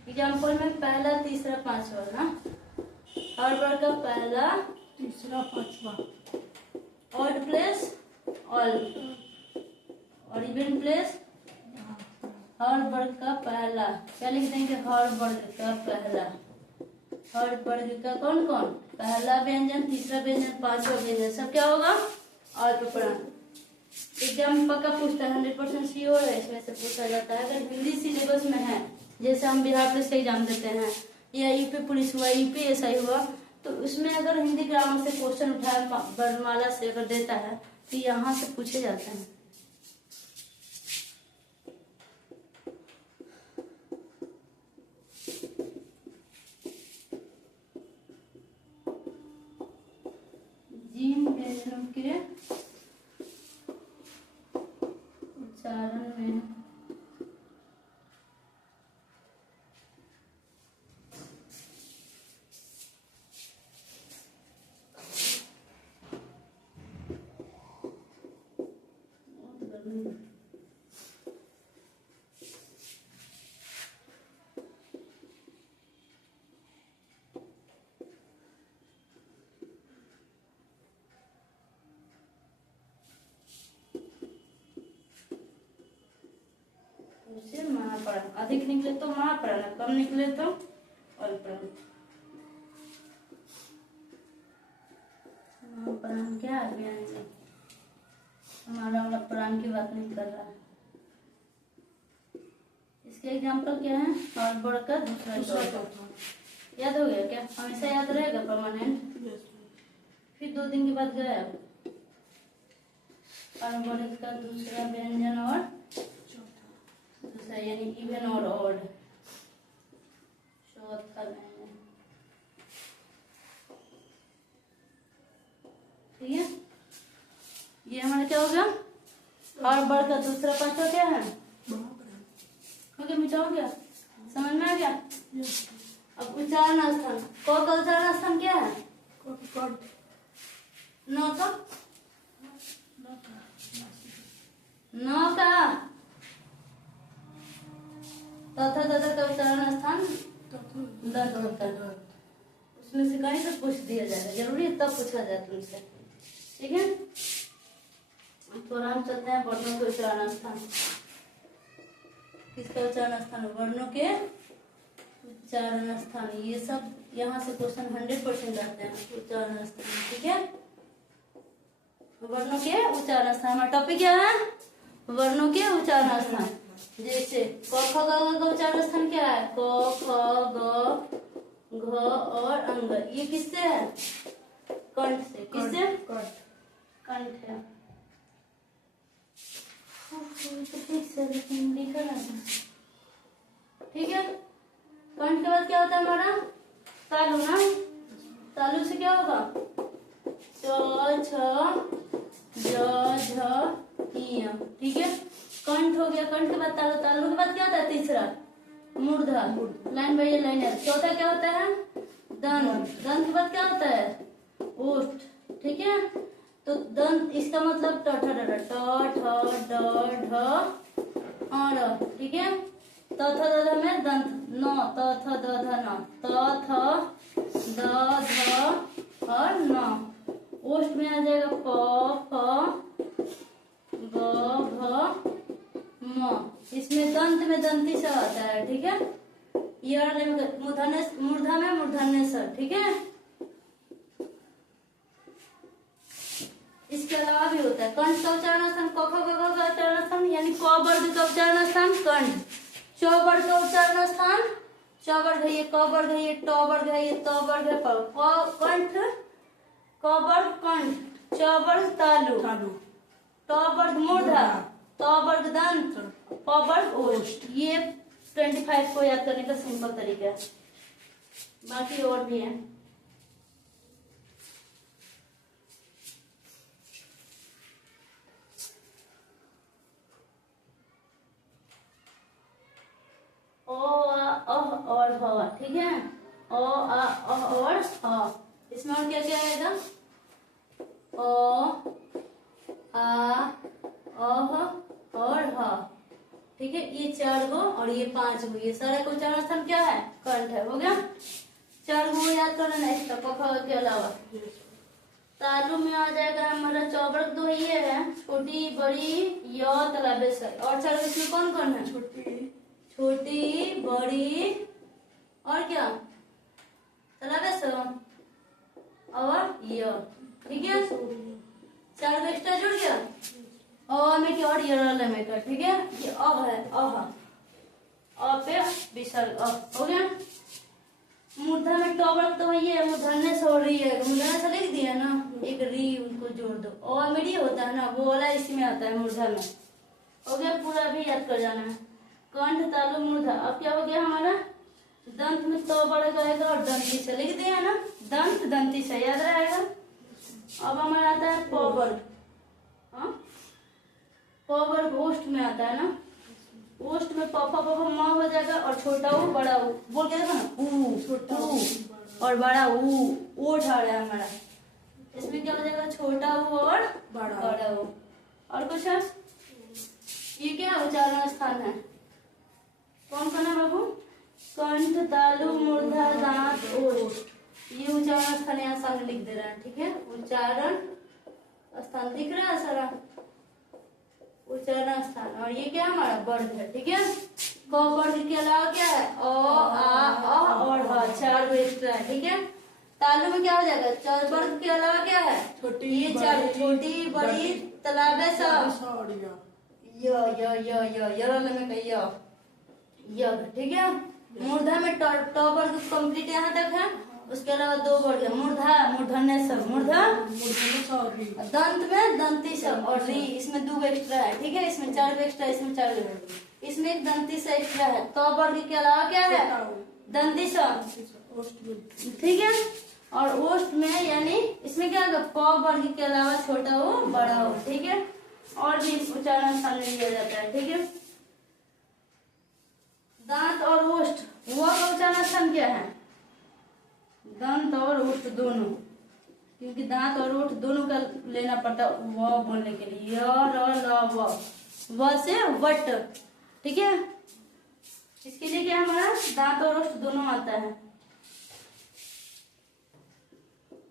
एग्जाम्पल में पहला तीसरा पांचवा ना, हर वर्ग का पहला तीसरा पांचवा, ऑड प्लेस ऑल और इवन प्लेस हर वर्ग का पहला। क्या लिख देंगे, हर वर्ग का पहला, हर वर्ग का कौन कौन, पहला व्यंजन, तीसरा व्यंजन, पांचवा व्यंजन, सब क्या होगा, अल्पप्राण। एग्जाम में पक्का पूछता है, 100% श्योर है, इसमें से पूछा जाता है। अगर हिंदी सिलेबस में है, जैसे हम बिहार पुलिस का एग्जाम देते हैं या यूपी पुलिस हुआ, यूपीएसआई हुआ, तो उसमें अगर हिंदी ग्रामर से क्वेश्चन उठाया वर्णमाला से अगर देता है तो यहाँ से पूछे जाते हैं। जिन व्यंजनों के उच्चारण में उसे महाप्राण, अधिक निकले तो महाप्राण, कम निकले तो अल्पप्राण। महाप्राण क्या है, व्यंजन, हमारा वाला प्राण की बात नहीं कर रहा है। इसके एग्जाम्पल क्या है, और वर्ग का दूसरा चौथा। याद हो गया क्या, हमेशा याद रहेगा परमानेंट। फिर 2 दिन के बाद गया और वर्ग का दूसरा व्यंजन और दूसरा यानी इवन और ऑड, चौथा व्यंजन। ठीक है, ये हमारा क्या हो गया, और वर्ग का दूसरा पांचवा क्या है, हो गया, मिटाओ क्या, समझ में आ गया। अब उच्चारण स्थान, क का उच्चारण स्थान क्या है, न का, न का, तथा तथा का उच्चारण स्थान दंत होता है। उसमें से कहीं से पूछ दिया जाएगा, जरूरी है तब पूछा जाए तुमसे। ठीक है, थोड़ा हम चलते हैं वर्णों के उच्चारण स्थान। किसका उच्चारण स्थान, वर्णों के उच्चारण स्थान। ये सब यहाँ से क्वेश्चन 100% आते हैं, उच्चारण स्थान। ठीक है, वर्णों के उच्चारण स्थान, हमारा टॉपिक क्या है, वर्णों के उच्चारण स्थान। जैसे क ख ग का उच्चारण स्थान क्या है, क ख ग घ और अंग, ये किससे है, कंठ से, किससे, कंठ है। ठीक से लिखा है, ठीक है। कंठ के बाद क्या होता है हमारा, तालु ना, तालु से क्या होगा, च छ ज झ ञ। ठीक है, कंठ हो गया, कंठ के बाद तालु, तालु के बाद क्या होता है तीसरा, मूर्धा, लाइन बाई लाइन है। चौथा क्या होता है, दंत, दंत के बाद क्या होता है, ओष्ठ। ठीक है, तो दंत इसका मतलब ट ठ ड ठ ढ और, ठीक है, त थ द ध में दंत, न, त थ द ध न, त थ द ध और न। ओष्ठ में आ जाएगा प फ ग भ म। इसमें दंत में दंती स आता है। ठीक है, ये मूर्धा में मूर्धन्य स। ठीक है, इसके अलावा भी होता है कंठ का उच्चारण स्थान, क ख ग घ का उच्चारण स्थान यानी क वर्ग का उच्चारण स्थान कंठ, च वर्ग का उच्चारण स्थान, च वर्ग है ये, क वर्ग है ये, ट वर्ग है ये, त वर्ग है कंठ, क वर्ग कंठ, च वर्ग तालु, ट वर्ग मूर्धा, त वर्ग दंत, प वर्ग ओष्ठ। ये 25 को याद करने का सिंपल तरीका है, बाकी और भी है। ओ आ अह और ह। ठीक है, ओ आ अह और ह। इसमें और क्या क्या आएगा, ओ आ अह और ह। ठीक है, ये 4 गो और ये 5 गो, ये सारा का उच्चारण स्थान क्या है? कंठ है। हो गया? 4 गो याद कर लेना इसका क के अलावा। तालु में आ जाएगा हमारा चौवर्ग, दो ये है, छोटी बड़ी य तलाबे से। और 4 इसमें कौन कौन है? छोटी बड़ी और क्या? तलाबे से और य। ठीक है, 4 गो एक्स्ट्रा जुड़ गया। अ में क्या और ये में का। ठीक है, ये अ है, अ पे विसर्ग अ। हो गया? मूर्धा में टॉवर्ग तो ये है, मूर्धन्य से हो रही है, मूर्धन्य से लिख दिया ना, एक री उनको जोड़ दो। अ में री होता है ना, वो वाला इसमें आता है मूर्धा में। हो गया? पूरा भी याद कर जाना है। कंठ तालु मूर्धा। अब क्या हो गया हमारा? दंत में तो बढ़ जाएगा और दंती से लिख दिया ना, दंत दंती से याद रहेगा। अब हमारा आता है पवर्ग। पवर्ग ओष्ठ में आता है ना, ओष्ठ में पापा पापा माँ हो जाएगा और छोटा ऊ बड़ा ऊ बोल के देखो ना, ऊ छोटा ऊ और बड़ा ऊ, ओ उठा रहा है हमारा। इसमें क्या हो जाएगा? छोटा ऊ और बड़ा ऊ। और कुछ है? ये क्या उच्चारण स्थान है? कौन कौन है बाबू? कंठ तालु मूर्धा दांत ओष्ठ, ये उच्चारण स्थान यहाँ सामने लिख दे रहा है। ठीक है, उच्चारण स्थान दिख रहा है सारा, उच्चारण स्थान। और ये क्या हमारा? वर्ग है। ठीक है, क वर्ग के अलावा क्या है? अ आ अ और ह, 4 गो एक्स्ट्रा है। ठीक है, तालु में क्या हो जाएगा? 4 वर्ग के अलावा क्या है? ये 4 छोटी बड़ी तलाबे सा य। ठीक है, मूर्धा में ट वर्ग कंप्लीट यहाँ तक है, उसके अलावा 2 वर्ग है। मूर्धा मूर्धन्य सब, मूर्धा दंत में दंती सब और री, इसमें 2 एक्स्ट्रा है। ठीक है, इसमें 4 एक्स्ट्रा, इसमें 4 इसमें एक दंती से एक्स्ट्रा है। तो वर्ग के अलावा क्या है? दंती सब। ठीक है, और ओष्ठ में यानी इसमें क्या होगा? प वर्ग के अलावा छोटा हो बड़ा हो। ठीक है, और भी उच्चारण स्थान लिया जाता है। ठीक है, दांत और ओष्ठ, वह का उच्चारण स्थान क्या है? दंत और ओष्ठ दोनों, क्योंकि दांत और ओष्ठ दोनों का लेना पड़ता व बोलने के लिए। य र ल व से वट। ठीक है, इसके लिए क्या हमारा? दांत और ओष्ठ दोनों आता है।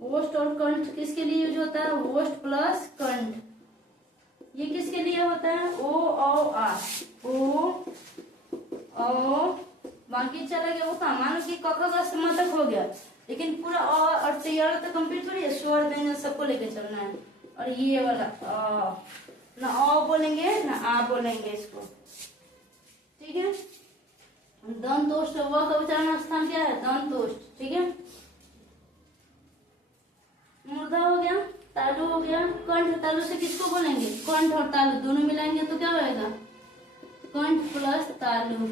ओष्ठ और कंठ किसके लिए यूज होता है? ओष्ठ प्लस कंठ। ये किसके लिए होता है? ओ औ आ, ओ औ, बाकी चला गया वो था, मानो कि क ख ग से म तक हो गया, लेकिन पूरा अ और तैयार तो कंप्लीट थोड़ी है, स्वर व्यंजन सबको लेके चलना है। और ये वाला ना अ बोलेंगे ना आ बोलेंगे इसको। ठीक है, दंतोष्ठ, व का उच्चारण स्थान क्या है? दंतोष्ठ। ठीक है, मूर्धा हो गया, तालु हो गया, कंठ। तालु से किसको बोलेंगे? कंठ और तालु दोनों मिलाएंगे तो क्या होगा? कंठ प्लस तालु।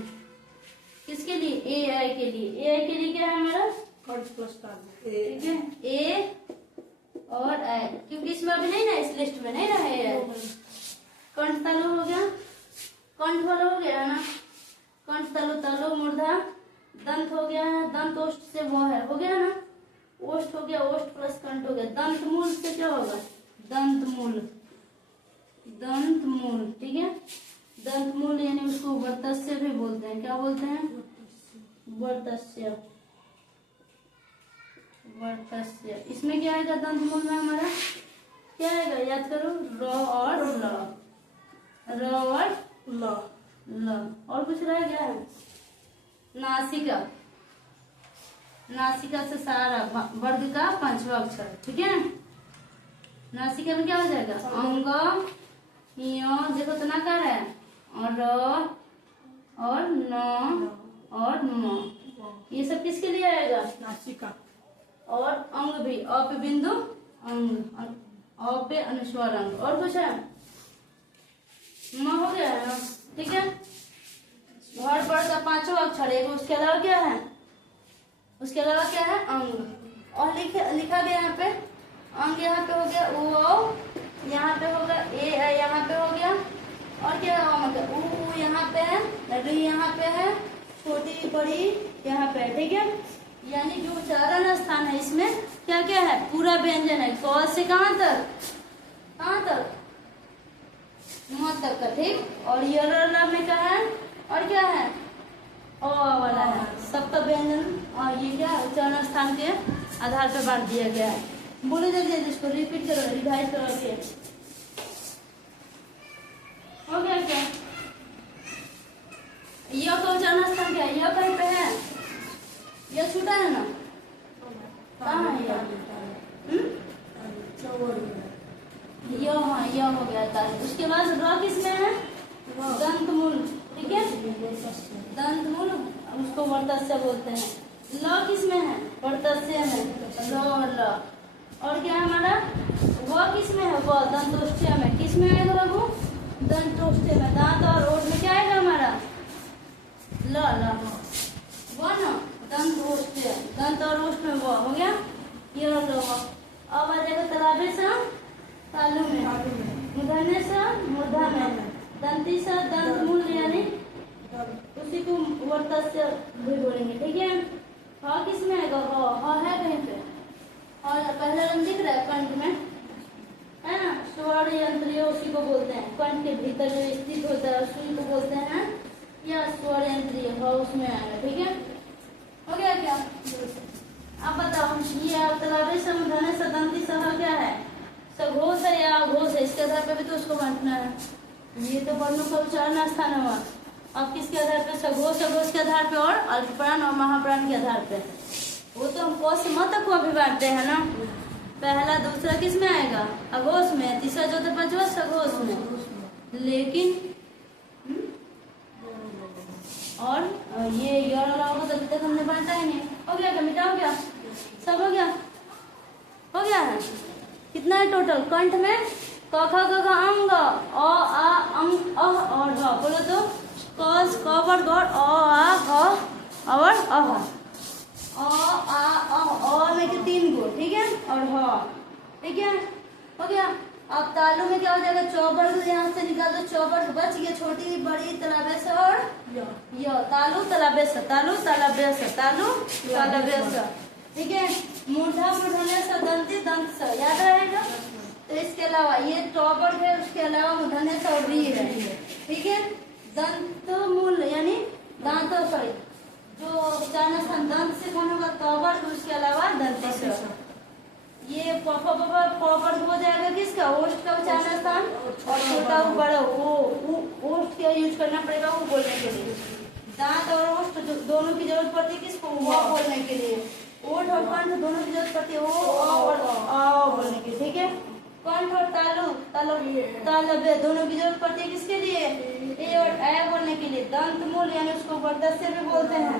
किसके लिए? ए आई के लिए। ए आई के लिए क्या है हमारा? कंठ प्लस तालु। ठीक है, ए और आई, क्योंकि इसमें अभी नहीं ना, इस लिस्ट में नहीं ना है। कंठ तालु हो गया, कंठ वाला हो गया ना, कंठ तालु तालु मूर्धा। दंत हो गया है, दंत ओष्ठ से वो है, हो गया ना, ओष्ठ हो गया, ओष्ठ प्लस कंठ हो गया। दंत मूल से क्या होगा? दंत मूल, दंत मूल। ठीक है, दंत मूल यानी उसको वर्तस्य भी बोलते हैं। क्या बोलते हैं? वर्तस्य, वर्तस्य। इसमें क्या आएगा? दंत मूल में हमारा क्या आएगा? याद करो, र और ल, र और ल। और कुछ रह गया है? नासिका, नासिका से सारा वर्ग का 5वां अक्षर। ठीक है, नासिका में क्या हो जाएगा? अंग, देखो तो नकार है, और र और न और म, ये सब किसके लिए आएगा? नासिका। और अंग भी, अ पे बिंदु अंग, अ पे अनुस्वार अंग। और कुछ है? म हो गया है ना। ठीक है, हर वर्ग का 5वां अक्षर है। उसके अलावा क्या है? उसके अलावा क्या है? अंग। और लिखा गया यहाँ पे, अंग यहाँ पे हो गया, उ यहाँ पे होगा, ए यहाँ पे हो गया, और क्या मतलब उ यहाँ पे है, री यहाँ पे है, छोटी बड़ी यहाँ पे है। ठीक है, यानी जो उच्चारण स्थान है इसमें क्या क्या है? पूरा व्यंजन है, क से कहाँ तक? कहाँ तक? म तक का, ठीक। और य र ल में क्या है, और क्या है, ओ वाला है। सबका व्यंजन और ये क्या उच्चारण स्थान के आधार पर बांट दिया गया है। बोलो जल्दी जल्दी, इसको रिपीट करो, रिवाइज करो के। हो गया क्या? य का उच्चारण स्थान क्या है, य कहीं पे है, य छूटा है ना, कहाँ है य? य, हाँ य हो गया था। उसके बाद र किसमें है, दंतमूल, ठीक है, दंतमूल, उसको वर्तस्य बोलते हैं। ल किसमें है, वर्तस्य में, र और ल। और क्या है हमारा, व किसमें है, व दंतोष्ठ्य में। किसमें आएगा बाबू, दंतोष्ठ्य में। दांत और ओठ में क्या आएगा हमारा, ल ल, व न, दंतोष्ठ्य, दंत और ओष्ठ में व हो गया, ये और व। अब आ जाएगा तालाबे से तालु में, मूर्धन्य से मूर्धा में, दंती से दंतमूल यानी उसी को वर्तस्य भी बोलेंगे, ठीक है। ह किसमें आएगा, ह है कहीं पे, और पहला रंग दिख रहा है कंठ में, है ना, स्वर यंत्र उसी को बोलते हैं। कंठ के भीतर जो स्थित होता है उसी को बोलते हैं या स्वर यंत्र, ह उसमें आएगा, ठीक है। हो गया क्या? अब बताओ, ये तालाबे से मूर्धन्य से दंती से ह क्या है, सघोष है या अघोष है, इसके आधार पे भी तो उसको बांटना है। ये तो वर्णों का उच्चारण स्थान हुआ। अब किसके आधार पे, सघोष अघोष के आधार पे और अल्पप्राण और महाप्राण के आधार पे। वो तो हम क से म तक को अभी बांटते हैं ना, पहला दूसरा किस में आएगा, अघोष में, तीसरा चौथा पांचवा सघोष में। लेकिन और ये होगा तो अभी तक हमने बांटा ही नहीं। हो गया क्या, मिटाओ क्या, सब हो गया, हो गया है। कितना है टोटल, कंठ में क ख ग घ अंग, अ आ अंग अह और ह। बोलो तो, क क ग अ आ ह और अह, अ आ अ में के 3 गो, ठीक है, और ह, ठीक है, हो गया। अब तालु में क्या हो जाएगा, चौवर्ग, यहाँ से निकाल दो, चौवर्ग बच गया, छोटी बड़ी तालव्य से और य, तालु तालव्य से, तालु तालव्य से, तालु तालव्य से, ठीक है। मूर्धा मूर्धन्य से, दंती दंत से, याद रहेगा। तो इसके अलावा ये चौवर्ग है, उसके अलावा मूर्धन्य से और री है, ठीक है। दंत मूल यानी दांतों, सॉरी जो उच्चारण स्थान दंत से कौन होगा, तवर्ग, उसके अलावा दंती से। ये पवर्ग हो जाएगा किसका, ओष्ठ का उच्चारण स्थान, और छोटा बड़ा वो ओष्ठ का यूज करना पड़ेगा वो बोलने के लिए। दांत और ओष्ठ दोनों की जरूरत पड़ती है किसको, वो बोलने के लिए। ओठ और कंठ दोनों की जरूरत पड़ती है ओ और आ बोलने के लिए, ठीक है। कंठ और तालु तालव्य दोनों की जरूरत पड़ती है किसके लिए, ए और ए बोलने के लिए। दंत मूल यानी उसको वर्तस्य भी बोलते हैं,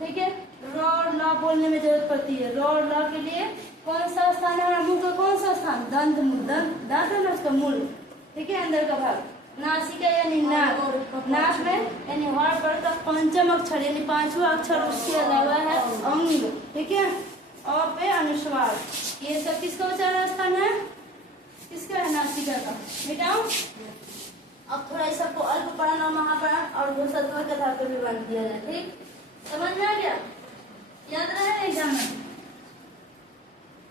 ठीक है। र और ल बोलने में जरूरत पड़ती है। र और ल के लिए कौन सा स्थान है, मुंह का कौन सा स्थान, दंत मूल, दांत है ना उसका मूल, ठीक है, अंदर का भाग। नासिका यानी नाक, नाक में यानी हर पर का पंचम अक्षर यानी 5वां अक्षर, उसके अलावा है अंग, ठीक है। अ पे अनुस्वार, ये सब किसका उच्चारण स्थान है, किसका है, नासिका का। मिटाओ। अब थोड़ा इस सबको अल्पप्राण और महाप्राण और घोषत्व के आधार पर भी बांट दिया जाए, ठीक। समझ में आ गया, याद रहे एग्जाम में,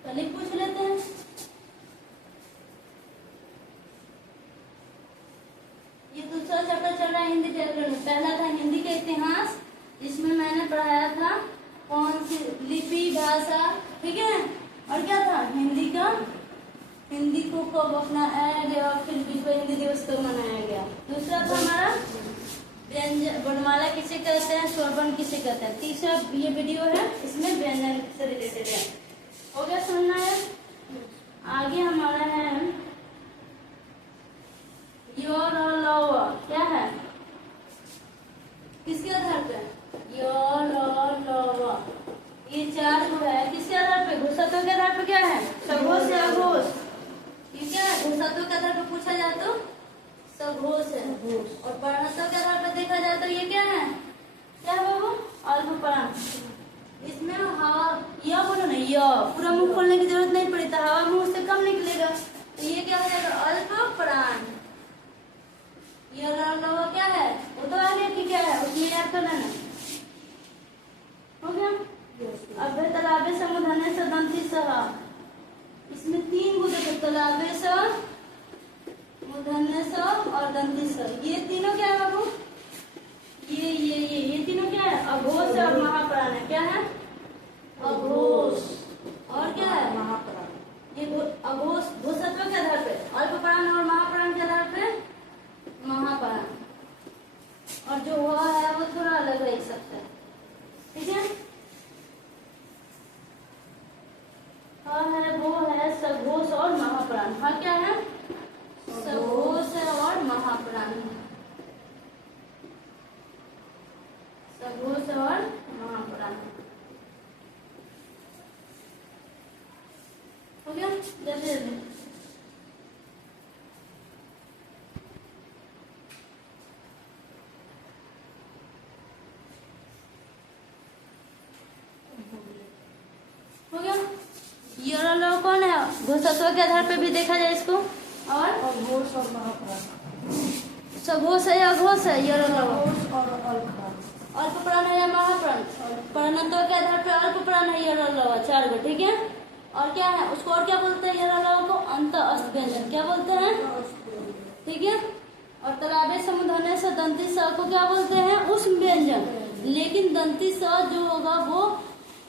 पहले पूछ लेते हैं। ये दूसरा चैप्टर चल रहा है हिंदी चैप्टर में। पहला था हिंदी का इतिहास, इसमें मैंने पढ़ाया था कौन सी लिपि भाषा, ठीक है। और क्या था, हिंदी का, हिंदी को कब अपनाया गया, फिर विश्व हिंदी दिवस कब मनाया गया। दूसरा था हमारा व्यंजन, वर्णमाला किसे कहते हैं, स्वरवर्ण किसे कहते हैं। तीसरा ये वीडियो है, इसमें व्यंजन से रिलेटेड है। हो गया, सुनना है। आगे हमारा है यो र ल व, क्या है, किसके आधार पे, यो र ल व, ये 4 को है, किसके आधार पे, घोषत्व के आधार पे क्या है, सघोष या अघोष, ठीक है। घोषत्व के आधार पे पूछा जाए तो सघोष है, और पर्णत्व के आधार पे देखा जाए तो ये क्या है, क्या है बाबू, अल्पप्राण। इसमें हवा, यह बोलो ना, यह पूरा मुंह खोलने की जरूरत नहीं पड़ी, तो हवा मुंह से कम निकलेगा, तो ये क्या हो जाएगा, अल्पप्राण। यह लवा क्या है, वो तो आगे की क्या है, उसमें याद कर लेना। हो गया। अब तालाबे से मूर्धन्य से दंती सह, इसमें 3 गो देखो, तालाबे से मूर्धन्य से और और दंती स, ये तीनों क्या है बाबू? ये तीनों क्या है? अघोष है और महाप्राण है। क्या है? अघोष और क्या है? महाप्राण। ये अघोष घोषत्व के आधार पे, अल्प प्राण और महाप्राण के आधार पे महाप्राण, और जो हुआ है वो थोड़ा अलग रह सकता है। ठीक है, है वो है सघोष और महाप्राण। हाँ क्या है? सघोष और महाप्राण, सघोष और महाप्राण। हो गया? जल्दी जल्दी। हो गया? ये वाला लोग कौन है? घोषत्व के आधार पे भी देखा जाए इसको। और अघोष और महाप्राण। सघोष है या अघोष है? ये वाला लोग अघोष और अल्पप्राण। अल्प प्राण है या महाप्राण? प्राणत्व के आधार पे अल्प प्राण है ये वाला लोग, 4 गो। ठीक है, और क्या है उसको? और क्या बोलते हैं ये वाला लोगों को? अंत अस्त व्यंजन। क्या बोलते हैं? ठीक है, और तालाबे समुधने से दंती स को क्या बोलते हैं? उस व्यंजन। लेकिन दंती स जो होगा वो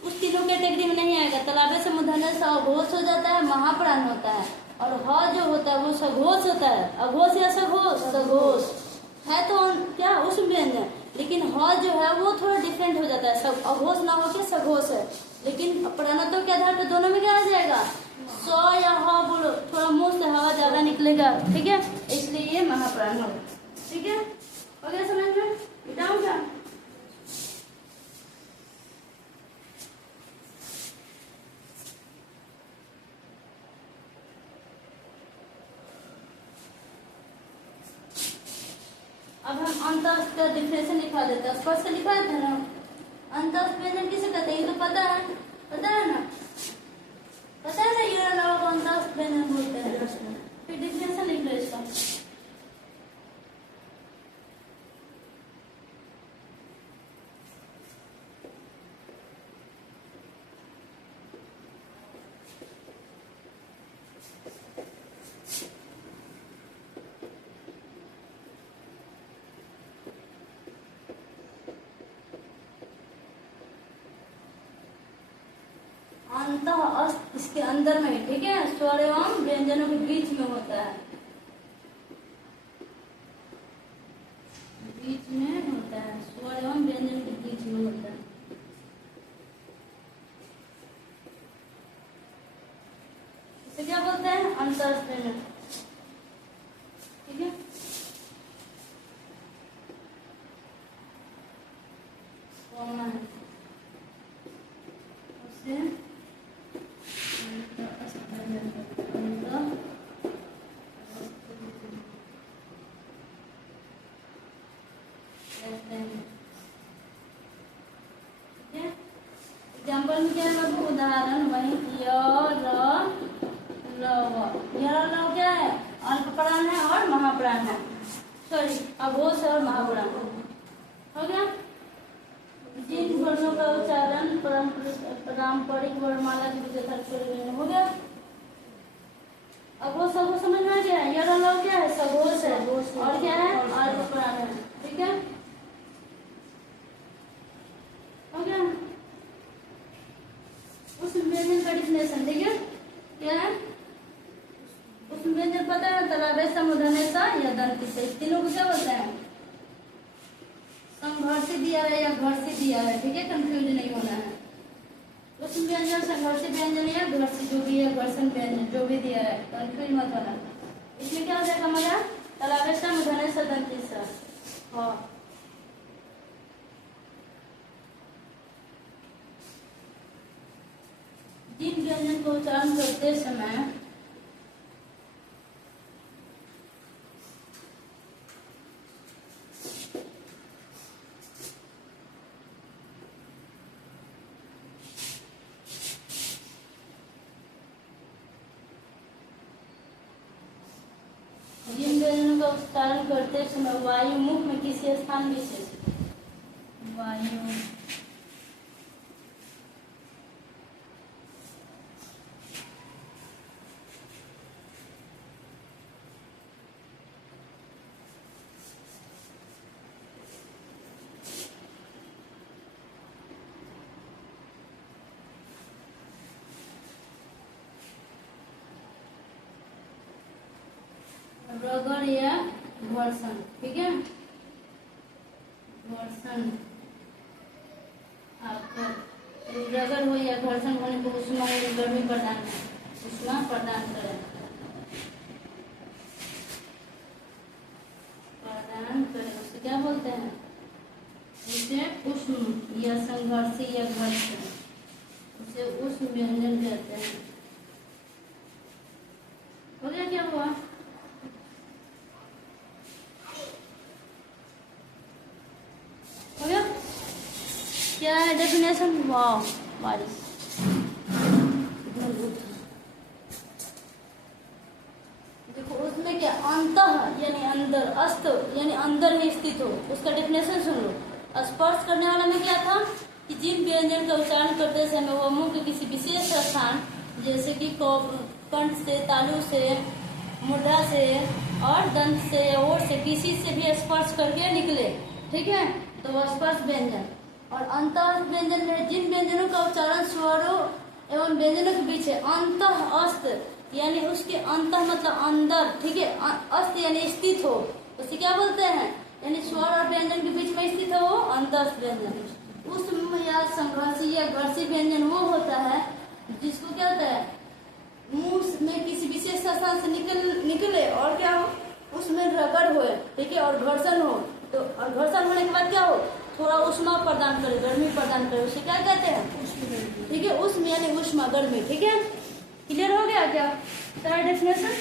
उस तीनों कैटेगरी में नहीं आएगा। तालाबे समुधने से अघोष हो जाता है, महाप्राण होता है, और ह जो होता है वो सघोष होता है। अघोष या सघोष? सघोष है तो क्या उस व्यंजन, लेकिन ह जो है वो थोड़ा डिफरेंट हो जाता है। सब अघोष ना होके सघोष है, लेकिन प्राणत्व के आधार पर दोनों में क्या आ जाएगा? स या ह बोलो, थोड़ा मुंह से हवा ज्यादा निकलेगा। ठीक है, इसलिए ये महाप्राण होगा। ठीक है, हो गया समझ में? मिटाऊं क्या? अब हम अंतःस्थ का डिफिनेशन लिखा देते हैं। स्पष्ट से लिखा देते हैं ना। अंतःस्थ व्यंजन किसे कहते हैं? ये तो पता है, पता है ना? पता है ना ये वाला को अंतःस्थ व्यंजन बोलते हैं। फिर डिफिनेशन लिख लो इसका। अंतःस्थ इसके अंदर में, ठीक है, स्वर एवं व्यंजनों के बीच में होता है, बीच में होता है, स्वर एवं व्यंजन के बीच में होता है। इसे क्या बोलते हैं? अंतःस्थ व्यंजन। ठीक है, उसे एग्जाम्पल में क्या है बाबू? उदाहरण वही लव क्या है? अल्प प्राण है और महाप्राण है, सॉरी अघोष और महाप्राण। हो गया? जिन वर्णों का उच्चारण पारंपरिक वर्णमाला के विशेषण हो गया। अघोष सबको समझ में आ गया? ये लव क्या है? सघोष है, और क्या है? अल्प प्राण है। ठीक है, हो गया? उस व्यंजन का डिफिनेशन, ठीक है, क्या है? उस व्यंजन पता है? तालाबे समुधने सा या दंती से, इस तीनों को क्या बोलते हैं? संघर्षी दिया है या घर्षी दिया है। ठीक है, कंफ्यूज नहीं होना है। उस व्यंजन संघर्षी व्यंजन या घर्षी जो भी है, घर्षण व्यंजन जो भी दिया है, कंफ्यूज मत होना। इसमें क्या हो जाएगा मजा? तालाबे समुधने सा दंती सा। हाँ, जिन व्यंजन को उच्चारण करते समय उच्चारण करते समय वायु मुख में किसी स्थान विशेष, वायु रगड़ या घर्षण, ठीक है, घर्षण आकर रगड़ हो या घर्षण होने को उष्मा या गर्मी प्रदान है, उष्मा प्रदान करें, प्रदान करें उसे क्या बोलते हैं, उसे उष्ण या संघर्षी या घर्षण, उसे उष्ण व्यंजन कहते हैं। हो गया, क्या हुआ? हो गया? क्या है डेफिनेशन? वाह, बारिश देखो उसमें क्या, अंतः यानी अंदर, अस्त यानी अंदर ही स्थित हो, उसका डेफिनेशन सुन लो। स्पर्श करने वाला में क्या था कि जिन व्यंजन का उच्चारण करते समय वह मुंह के किसी विशेष स्थान जैसे कि कंठ से, तालु से, मुद्रा से और दंत से या ओठ से किसी से भी स्पर्श करके निकले, ठीक है, तो वह स्पर्श व्यंजन। और अंतः व्यंजन में जिन व्यंजनों का उच्चारण स्वरों एवं व्यंजनों के बीच है, अंतः अस्त यानी उसके अंतः मतलब अंदर, ठीक है, अस्त यानी स्थित हो, उसे क्या बोलते हैं, यानी स्वर और व्यंजन के बीच में स्थित हो, अंतः व्यंजन। उष्म या संघर्षी या घर्षी व्यंजन वो होता है जिसको क्या होता है, मुंह में किसी विशेष स्थान से निकले और क्या हो, उसमें रगड़ हो, ठीक है, और घर्षण हो, तो और घर्षण होने के बाद क्या हो, थोड़ा उष्मा प्रदान करे, गर्मी प्रदान करे, उसे क्या कहते हैं, ठीक है, उष्म यानी उष्मा, गर्मी, ठीक है। क्लियर हो गया क्या सारा डेफिनेशन?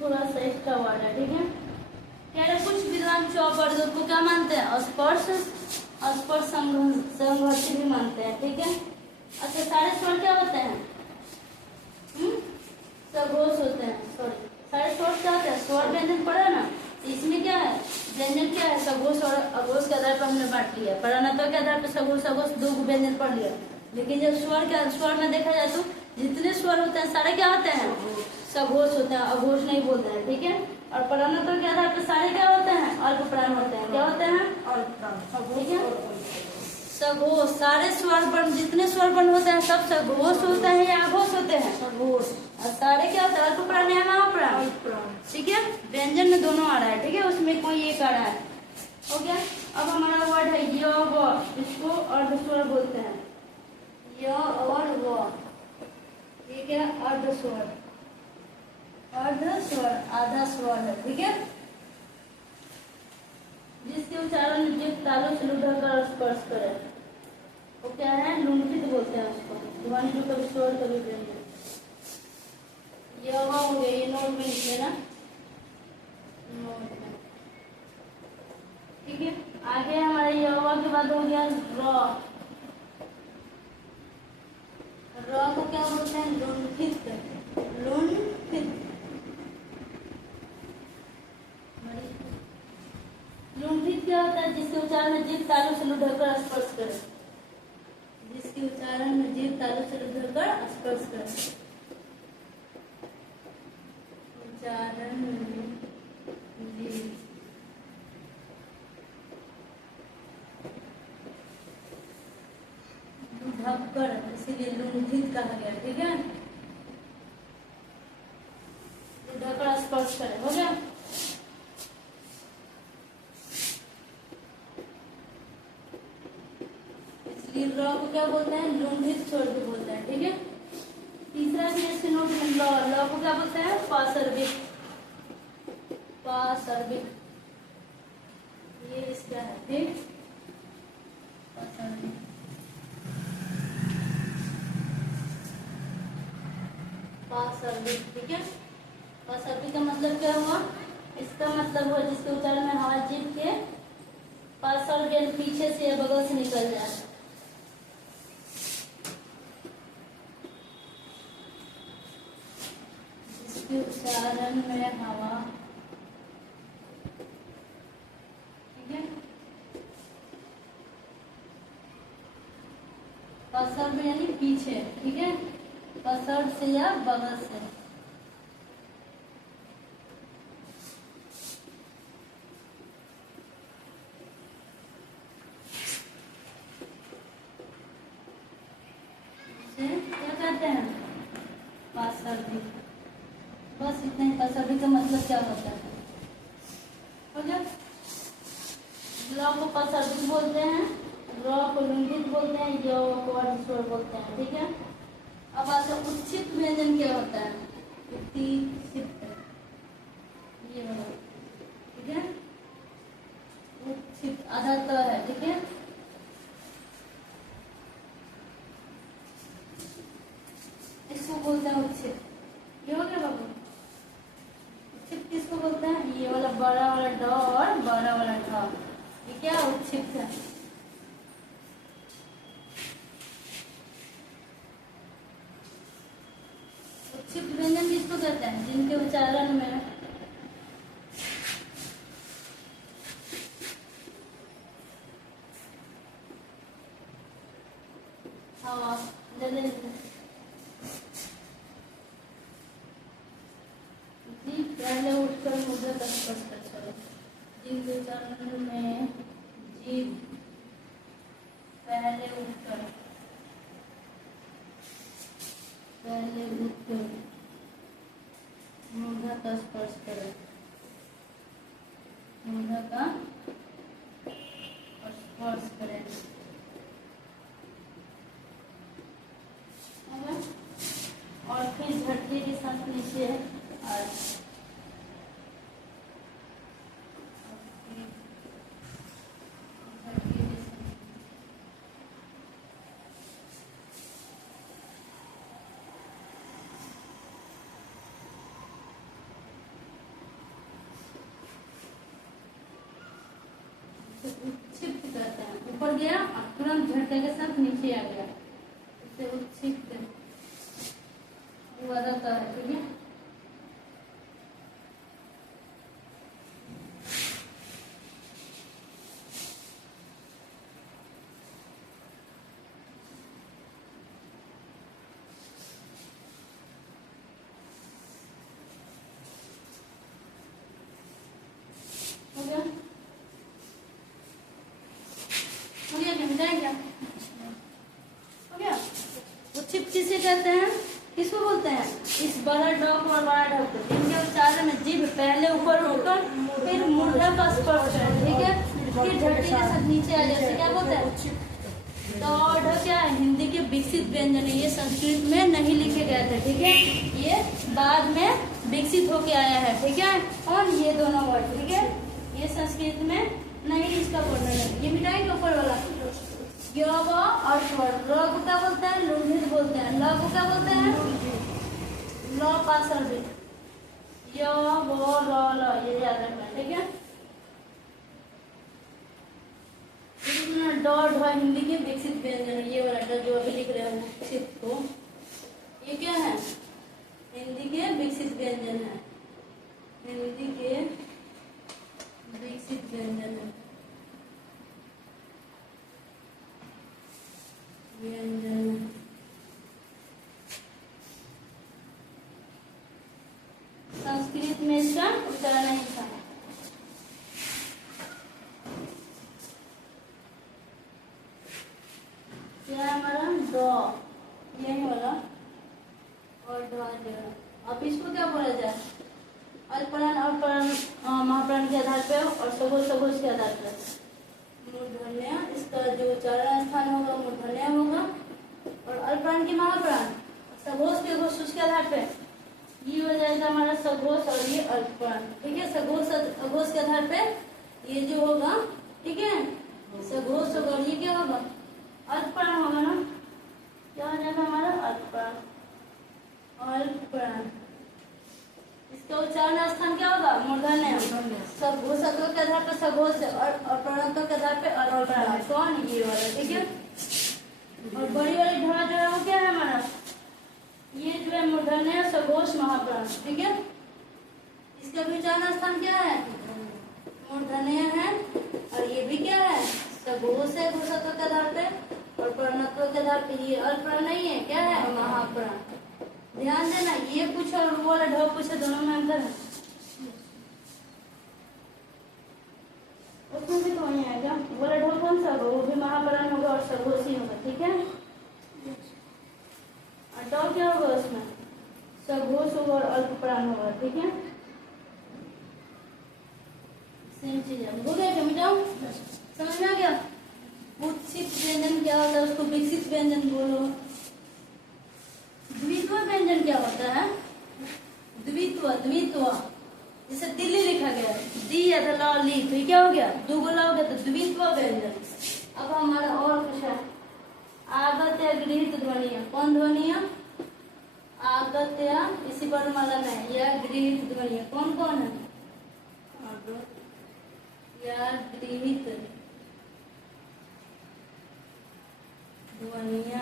थोड़ा सा एक्स्ट्रा वर्ड है, ठीक है। कह रहे कुछ विद्वान चौपर्द को क्या मानते हैं, स्पर्श संघर्षी भी मानते हैं, ठीक है। अच्छा, सारे स्वर क्या होते हैं, सघोष होते हैं, सॉरी, सारे स्वर क्या होते हैं, स्वर व्यंजन पढ़ा ना, तो इसमें क्या है, व्यंजन क्या है, सघोष और अघोष के आधार पर हमने बांट लिया, परानत्व के आधार पर सघोष अघोष दो व्यंजन पढ़ लिया। लेकिन जब स्वर में देखा जाए तो जितने स्वर होते हैं सारे क्या होते हैं, सघोष होते हैं, अघोष नहीं बोलते हैं, ठीक है। और परानत्व के आधार पर सारे क्या होते हैं, अल्प प्राण होते हैं, क्या होते हैं, ठीक है। सघोष सारे स्वर वर्ण, जितने स्वर वर्ण होते हैं सब सघोष होते हैं या अघोष होते हैं, और सारे क्या होते हैं, अल्प प्राण या महाप्राण, ठीक है। व्यंजन में दोनों आ रहा है, ठीक है, उसमें कोई एक आ रहा है, हो गया। अब हमारा वर्ड है य व, इसको अर्धस्वर बोलते हैं, य और व, ये क्या, अर्धस्वर, अर्धस्वर आधा स्वर है, ठीक है, जिसके उच्चारण जिस तालु से उधर स्पर्श करे, वो क्या है, लुंठित बोलते हैं उसको, ध्वनि जो कभी स्वर कभी व्यंजन। यह हो गया, ये नोट में लिख लेना, नोट में, ठीक है। आगे हमारे यह के बाद हो गया र, र को क्या बोलते हैं, लुंठित, लुंठित, लुंठित क्या होता है, जिसके उच्चारण में जीभ तालु से ढककर स्पर्श करे, जिसके उच्चारण में जीभ तालु से ढककर स्पर्श करे, उच्चारण में जीभ ढककर, इसीलिए लुंठित कहा गया, ठीक है, ढककर स्पर्श करे, हो गया। र को क्या बोलते हैं, लुंठित स्वर भी बोलते हैं, ठीक है। तीसरा भी इसके नोट में ल को क्या बोलते हैं, पाशर्विक, पाशर्विक, ये इसका है, ठीक, पाशर्विक, पाशर्विक, ठीक है। पाशर्विक का मतलब क्या हुआ, इसका मतलब हुआ जिसके उच्चारण में हवा जीभ के पास और पीछे से या बगल से निकल जाए, उच्चारण में हवा, ठीक है, पसर्द यानी पीछे, ठीक है, पसर्द से या बगल से। क्या कहते हैं? पसर्दी। बस इतना ही। पसर्दी का मतलब क्या होता है? हो गया। ल को पसर्दी बोलते हैं, र को लुंगित बोलते हैं, य को अधस्वर बोलते हैं, ठीक है। अब आता उच्छित व्यंजन क्या होता है? ये वाला, ठीक है। उच्छित आधा त है, ठीक है। इसको बोलते हैं उच्छित। ये हो गया बाबू। उच्छित किसको बोलते हैं? ये वाला बड़ा वाला ड और बड़ा वाला ढ, ये क्या उच्छित है? उच्छित व्यंजन किसको कहते हैं? जिनके उच्चारण में जी पहले उठकर मुद्रा का स्पर्श कर चलो। जिनके उच्चारण में जीभ पहले उठकर मूर्धा का स्पर्श करें, मूर्धा का स्पर्श करें। और फिर झटके के साथ नीचे आए। उच्छित कहते हैं। ऊपर गया और तुरंत झटके के साथ नीचे आ गया, इसे उच्छित हुआ जाता है, ठीक है। हो गया? हो गया क्या? मिटाएंगे? हो गया? उच्छित किसे कहते हैं? किसको बोलते हैं? इस बड़ा डॉग और बड़ा ढक को, जिनके उच्चारण में जीभ पहले ऊपर उठकर फिर मूर्धा का स्पर्श करें, ठीक है। फिर झटके के साथ नीचे आ जाए, क्या बोलते हैं? तो ढ क्या है? हिंदी के विकसित व्यंजन है। ये संस्कृत में नहीं लिखे गए थे, ठीक है। ये बाद में विकसित होके आया है, ठीक है। और ये दोनों वर्ड, ठीक है, ये संस्कृत में नहीं इसका वर्णन है। ये मिटाएंगे ऊपर वाला। य व अर्थवर। र को क्या बोलते हैं? लुंगित बोलते हैं। ल को क्या बोलते हैं? ल पासर्दी। य व र ल, ये याद रखना, ठीक है। ड ढ हिंदी के विकसित व्यंजन। ये वाला ड जो अभी लिख रहे हो उच्छित को, ये क्या है? हिंदी के विकसित व्यंजन है। हिंदी के विकसित व्यंजन है। व्यंजन संस्कृत में इसका उच्चारण नहीं था। क्या है हमारा? ड, यही वाला और ड। अब इसको क्या बोला जाए? अल्पप्राण और महाप्राण के आधार पे और सघोष के आधार पर मूर्धन्य, इसका जो उच्चारण स्थान होगा मूर्धन्य होगा। और अल्पप्राण की महाप्राण, सघोष के घोष, उसके आधार पे ये हो जाएगा हमारा सघोष और ये अल्पप्राण, ठीक है। सघोष अघोष के आधार पे ये जो होगा, ठीक है, सघोष होगा और ये क्या होगा? अल्पप्राण होगा ना। क्या हो जाएगा हमारा? अल्पप्राण। अल्पप्राण, इसका उच्चारण स्थान क्या होगा? मूर्धन्य। सघोष के आधार पर सघोष और प्रणत्व के आधार पे अल्पप्राण। कौन? ये वाला, ठीक है। और बड़ी वाली ढोला जो है वो क्या है हमारा? ये जो है मूर्धन्य, सघोष, महाप्राण, ठीक है। इसका भी उच्चारण स्थान क्या है? मूर्धन्य है। और ये भी क्या है? सघोष है घोषत्व के आधार पे और प्रणत्व के आधार पे ये अल्पप्राण नहीं है, क्या है, महाप्राण। ध्यान देना, ये कुछ और वो वाला ढ पूछे, दोनों में अंतर है। उसमें भी तो वही आएगा, वो वाला ढ कौन सा होगा, वो भी महाप्राण होगा और सघोषी होगा, ठीक है। और ड क्या होगा उसमें, सघोष होगा और अल्पप्राण होगा, ठीक है। सेम चीज है, हो गया क्या, मिटाओ, समझ में आ गया। उत्सित व्यंजन क्या होता है, उसको विकसित व्यंजन बोलो। द्वित्व व्यंजन क्या होता है, द्वित्व, द्वित्व, जैसे दिल्ली लिखा गया, दी या तो ला ली, तो ये क्या हो गया, दो गोला हो गया, तो द्वित्व व्यंजन। अब हमारा और कुछ है, आगत या गृहित ध्वनिया, कौन ध्वनिया, आगत या इसी वर्णमाला में, या गृहित ध्वनिया, कौन कौन है, आगत या गृहित ध्वनिया।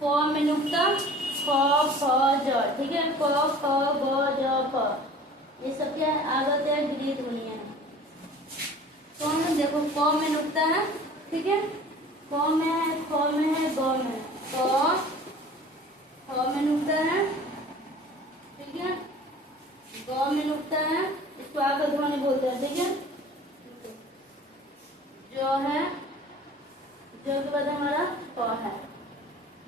क में नुक्ता, ख फ ज, ठीक है, क ख ग ज फ, ये सब क्या है, आगत या गृहित ध्वनिया है। कौन है, देखो क में नुक्ता है, ठीक है, क में है, ख में है, ग में है, क ख में नुक्ता है, ठीक है, ग में नुक्ता है, इसको आगत ध्वनि बोलते हैं, ठीक है। जो है, जो के बाद हमारा प है।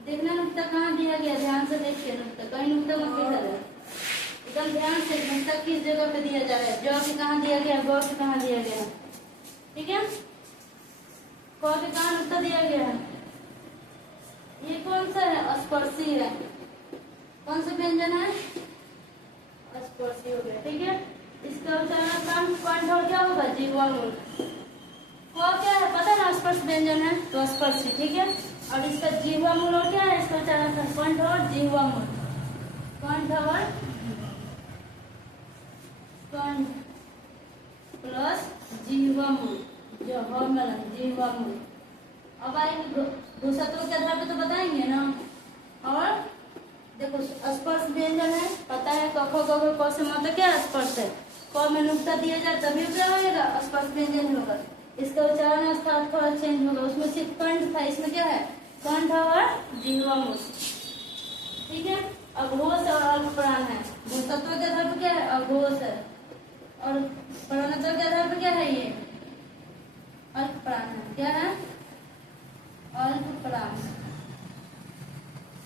देखना नुक्ता कहाँ दिया गया, ध्यान से देखिए, नुक्ता कहीं नुक्ता मत दिखा रहा है, एकदम ध्यान से, नुक्ता किस जगह पे दिया जा रहा है, जो के कहाँ दिया गया, ग के कहाँ दिया गया, ठीक है। क के कहाँ नुक्ता दिया गया है, ये कौन सा है, स्पर्शी है, कौन सा व्यंजन है, स्पर्शी हो गया, ठीक है। इसका उच्चारण कंठ और क्या होगा, जीवा मूल। क क्या है पता है ना, स्पर्श व्यंजन है, तो स्पर्शी, ठीक है। और इसका जीवा मूल और क्या है, इसका उच्चारण कंठ और जीवा मूल, कंठ और कंठ प्लस जीवा मूल, जो हॉर्मल जीवा मूल। अब आएंगे भूसत्व के आधार पे तो बताएंगे ना। और देखो स्पर्श व्यंजन है, पता है क ख ग घ क से मतलब क्या स्पर्श है, क में नुक्ता दिया जाए तभी क्या होगा, स्पर्श व्यंजन होगा। इसका उच्चारण स्थान थोड़ा चेंज होगा, उसमें सिर्फ कंठ था, इसमें क्या है, कंठ और जिह्वा मूल, ठीक है। अघोष और अल्पप्राण है, भूसत्व के आधार पर क्या है, अघोष है, और प्राणत्व के आधार पर क्या है, ये अल्पप्राण है, क्या है, अल्पप्राण।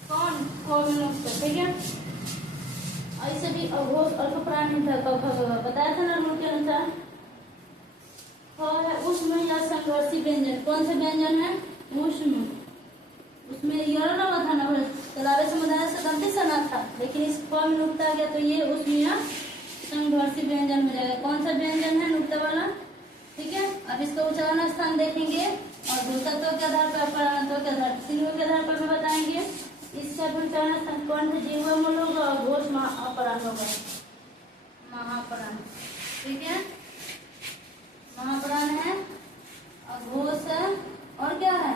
कौन कौन नुक्ता, ठीक है। ऐसे भी अघोष अल्पप्राण ही था, बताया था ना रूल के अनुसार। है उष्म या संघर्षी व्यंजन, कौन सा व्यंजन है, उष्म, उसमें यह ना था ना, तलावे समुदाय से गलती से ना था, लेकिन इस फॉर्म नुक्ता आ गया तो ये उष्म या संघर्षी व्यंजन हो जाएगा। कौन सा व्यंजन है, नुक्ता वाला, ठीक है। अब इसका उच्चारण स्थान देखेंगे और भूसत्व के आधार पर, प्राणत्व के आधार पर, तीनों के आधार पर भी बताएंगे। इसका उच्चारण स्थान कंठ जिह्वा मूल होगा और घोष महाप्राण होगा, महाप्राण, ठीक है। महाप्राण है, अघोष है, और क्या है,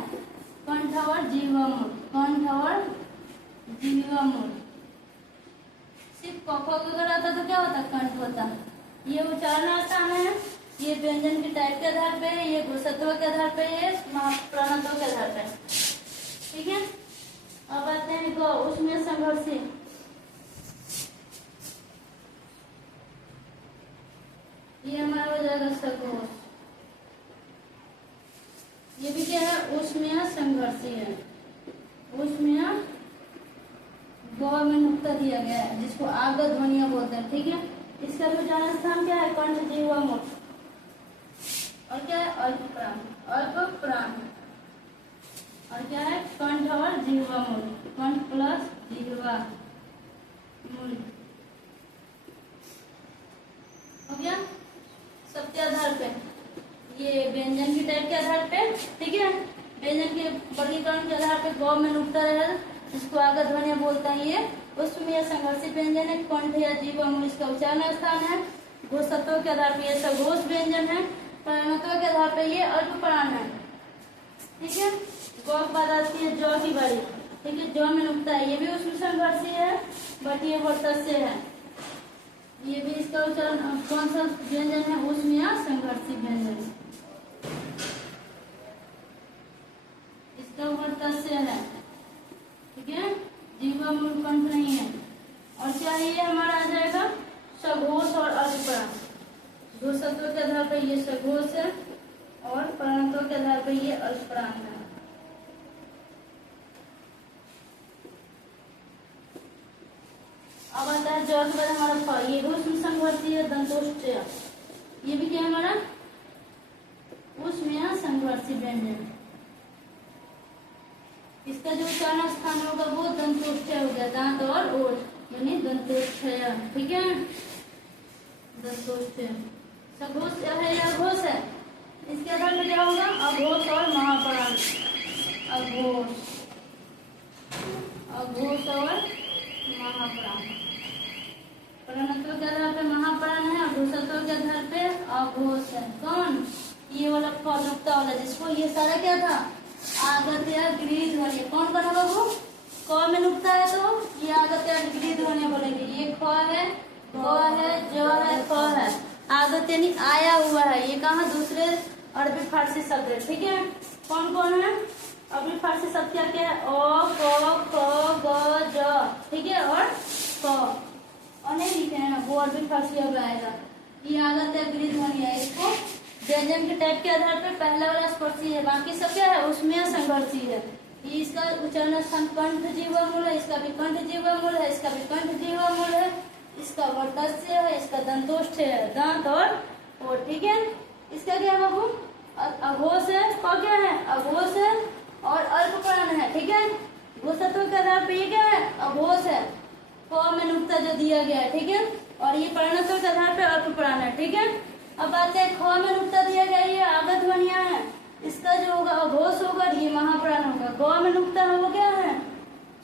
कंठ और जिह्वा मूल, कंठ और जिह्वा मूल। सिर्फ क अगर आता तो क्या होता, कंठ होता। ये उच्चारण स्थान है, ये व्यंजन के टाइप के आधार पे, ये भूसत्व के आधार पे, ये प्राणत्व के आधार पे, ठीक है। अब आते हैं ग, उसमें संघर्षी, ये हमारा हो जाएगा सघोष। ये भी क्या है, उष्मीय संघर्षी है, उष्मीय ग में नुक्ता दिया गया है, जिसको आगत ध्वनिया बोलते हैं, ठीक है। इसका उच्चारण स्थान क्या है, कंठ जिह्वा मूल, और क्या है, अल्पप्राण, अल्पप्राण, और क्या है, कंठ और जिह्वा मूल, कंठ प्लस जिह्वा मूल, हो गया। सबके आधार पे, ये व्यंजन के टाइप के आधार पे, ठीक है, व्यंजन के वर्गीकरण के आधार पे ग में नुक्ता रहे, इसको आगत ध्वनिया बोलता है। ये उष्म या संघर्षी व्यंजन है, कंठ या जिह्वा मूल इसका उच्चारण स्थान है। भूसत्व के आधार पे ये सघोष व्यंजन है, प्राणत्व के आधार पे ये अल्पप्राण है, ठीक है। ग के बाद आती है ज की बारी, ठीक है, ज में नुक्ता है, ये भी उष्म संघर्षी है, बट ये वर्तस्य है, ये भी इसका उच्चारण कौन सा व्यंजन है? ऊष्मीय संघर्षी व्यंजन। इसका वर्ड तस्य है, ठीक है, जीवा मूल कंठ नहीं है। और चाहिए हमारा आ जाएगा सघोष और अल्पप्राण। घोषत्व के आधार पर ये सघोष है और प्राणत्व के आधार पर ये अल्पप्राण है। अब आता है जो के बाद हमारा फ, ये ऊष्म संघर्षी है दंतोष्ठ्य। ये भी क्या है हमारा? ऊष्मीय संघर्षी व्यंजन। इसका जो उच्चारण स्थान होगा वो दंतोष्ठ्य हो गया, दांत और ओठ, यानी दंतोष्ठ्य, ठीक है, दंतोष्ठ्य। सघोष है या अघोष है? इसके आधार पर क्या होगा? अघोष और महाप्राण। अघोष, अघोष और महाप्राण। प्राणत्व के आधार पे महाप्राण है, घोषत्व के आधार पे अघोष है। कौन? ये वाला नुक्ता वाला, जिसको ये सारा क्या था? आगत या गृह ध्वनि। कौन बना बाबू? क में नुक्ता है तो ये आगत या गृह ध्वनि बोलेंगे। ये ख है, ग है, ज है, क है। आगत यानी आया हुआ है। ये कहाँ? दूसरे अरबी फारसी शब्द है, ठीक है। कौन कौन है अरबी फारसी शब्द? क्या क्या है? अ, क, ख, ग, ज, ठीक है, और क। और नहीं लिखे हैं वो अरबी फारसी अब आएगा। ये आगत या गृह ध्वनि है। इसको व्यंजन के टाइप के आधार पर पहला वाला स्पर्शी है, बाकी सब क्या है? उसमें संघर्षी है। ये इसका उच्चारण स्थान कंठ जीवा मूल है, इसका भी कंठ जीवा मूल है, इसका भी कंठ जीवा मूल है, इसका वर्तस्य है, इसका दंतोष्ठ है, दांत और ठीक है। इसका क्या है बाबू? अघोष है। क क्या है? अघोष है और अल्पप्राण है, ठीक है। घोषत्व के आधार पर ये क्या है? अघोष है। क में नुक्ता जो दिया गया है, ठीक है, और ये प्राणत्व के आधार पर अल्पप्राण है, ठीक है। अब बात है ख में नुक्ता दिया गया, ये आगत ध्वनिया है। इसका जो होगा अघोष होगा, ये महाप्राण होगा। ग में नुक्ता है वो क्या है?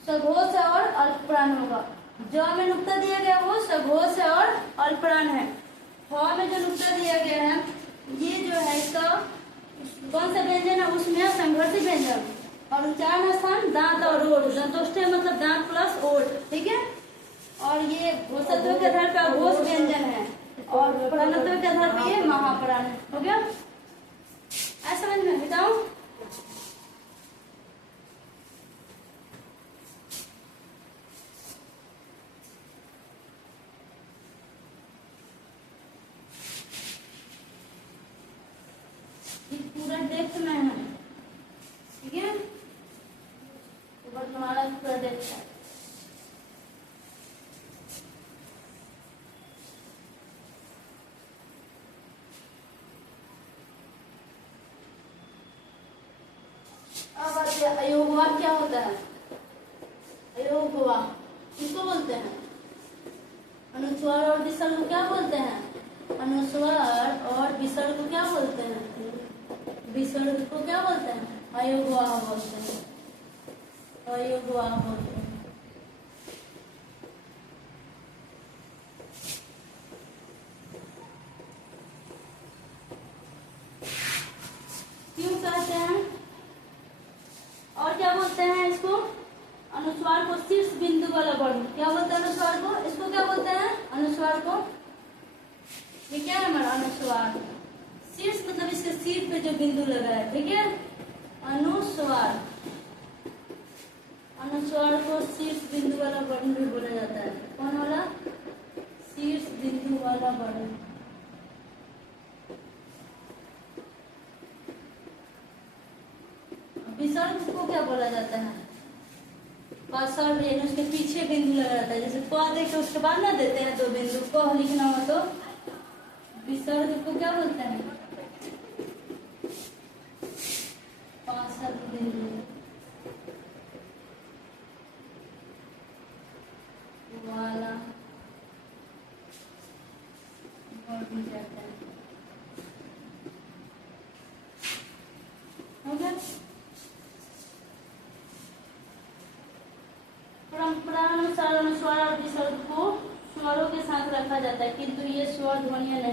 सघोष है और अल्पप्राण होगा। ज में नुक्ता दिया गया वो सघोष है और अल्पप्राण है। फ में जो नुक्ता दिया गया है ये जो है इसका कौन सा व्यंजन है? उसमें संघर्षी व्यंजन। और उच्चारण स्थान दांत और ओठ। दंतोष्ठ मतलब दांत प्लस ओठ, ठीक है। और ये घोषत्व के आधार पर अघोष व्यंजन है और प्राणत्व के आधार पर ये महाप्राण है। हो गया? ऐसा समझ में बताओ। पूरा डेप्थ में है, ठीक है, वर्णमाला पूरा डेप्थ है। अब अयोगवा क्या होता है? अयोगवा किसको बोलते हैं? अनुस्वार और विसर्ग को क्या बोलते हैं? अनुस्वार और विसर्ग को क्या बोलते हैं? विसर्ग को क्या बोलते हैं? अयोगवा बोलते हैं। अयोगवा बोलते हैं। क्यों कहते हैं? और क्या बोलते हैं इसको? अनुस्वार को शीर्ष बिंदु वाला वर्ण। क्या बोलते हैं अनुस्वार को? इसको क्या बोलते हैं? अनुस्वार को ये क्या है हमारा? अनुस्वार शीर्ष मतलब इसके सिर पे जो बिंदु लगा है, ठीक है, अनुस्वार। अनुस्वार को शीर्ष बिंदु वाला वर्ण भी बोला जाता है। कौन वाला? शीर्ष बिंदु वाला वर्ण। विसर्ग को क्या बोला जाता है? पसर्ग, यानी उसके पीछे बिंदु लगा रहता है। जैसे क दे के उसके बाद ना देते हैं दो बिंदु, क लिखना हो तो विसर्ग को क्या बोलते हैं? पसर्ग बिंदु वाला वर्ण कहते हैं। हो गया? परंपरानुसार अनुस्वार और विसर्ग को स्वरों के साथ रखा जाता है, किंतु ये स्वर ध्वनियां नहीं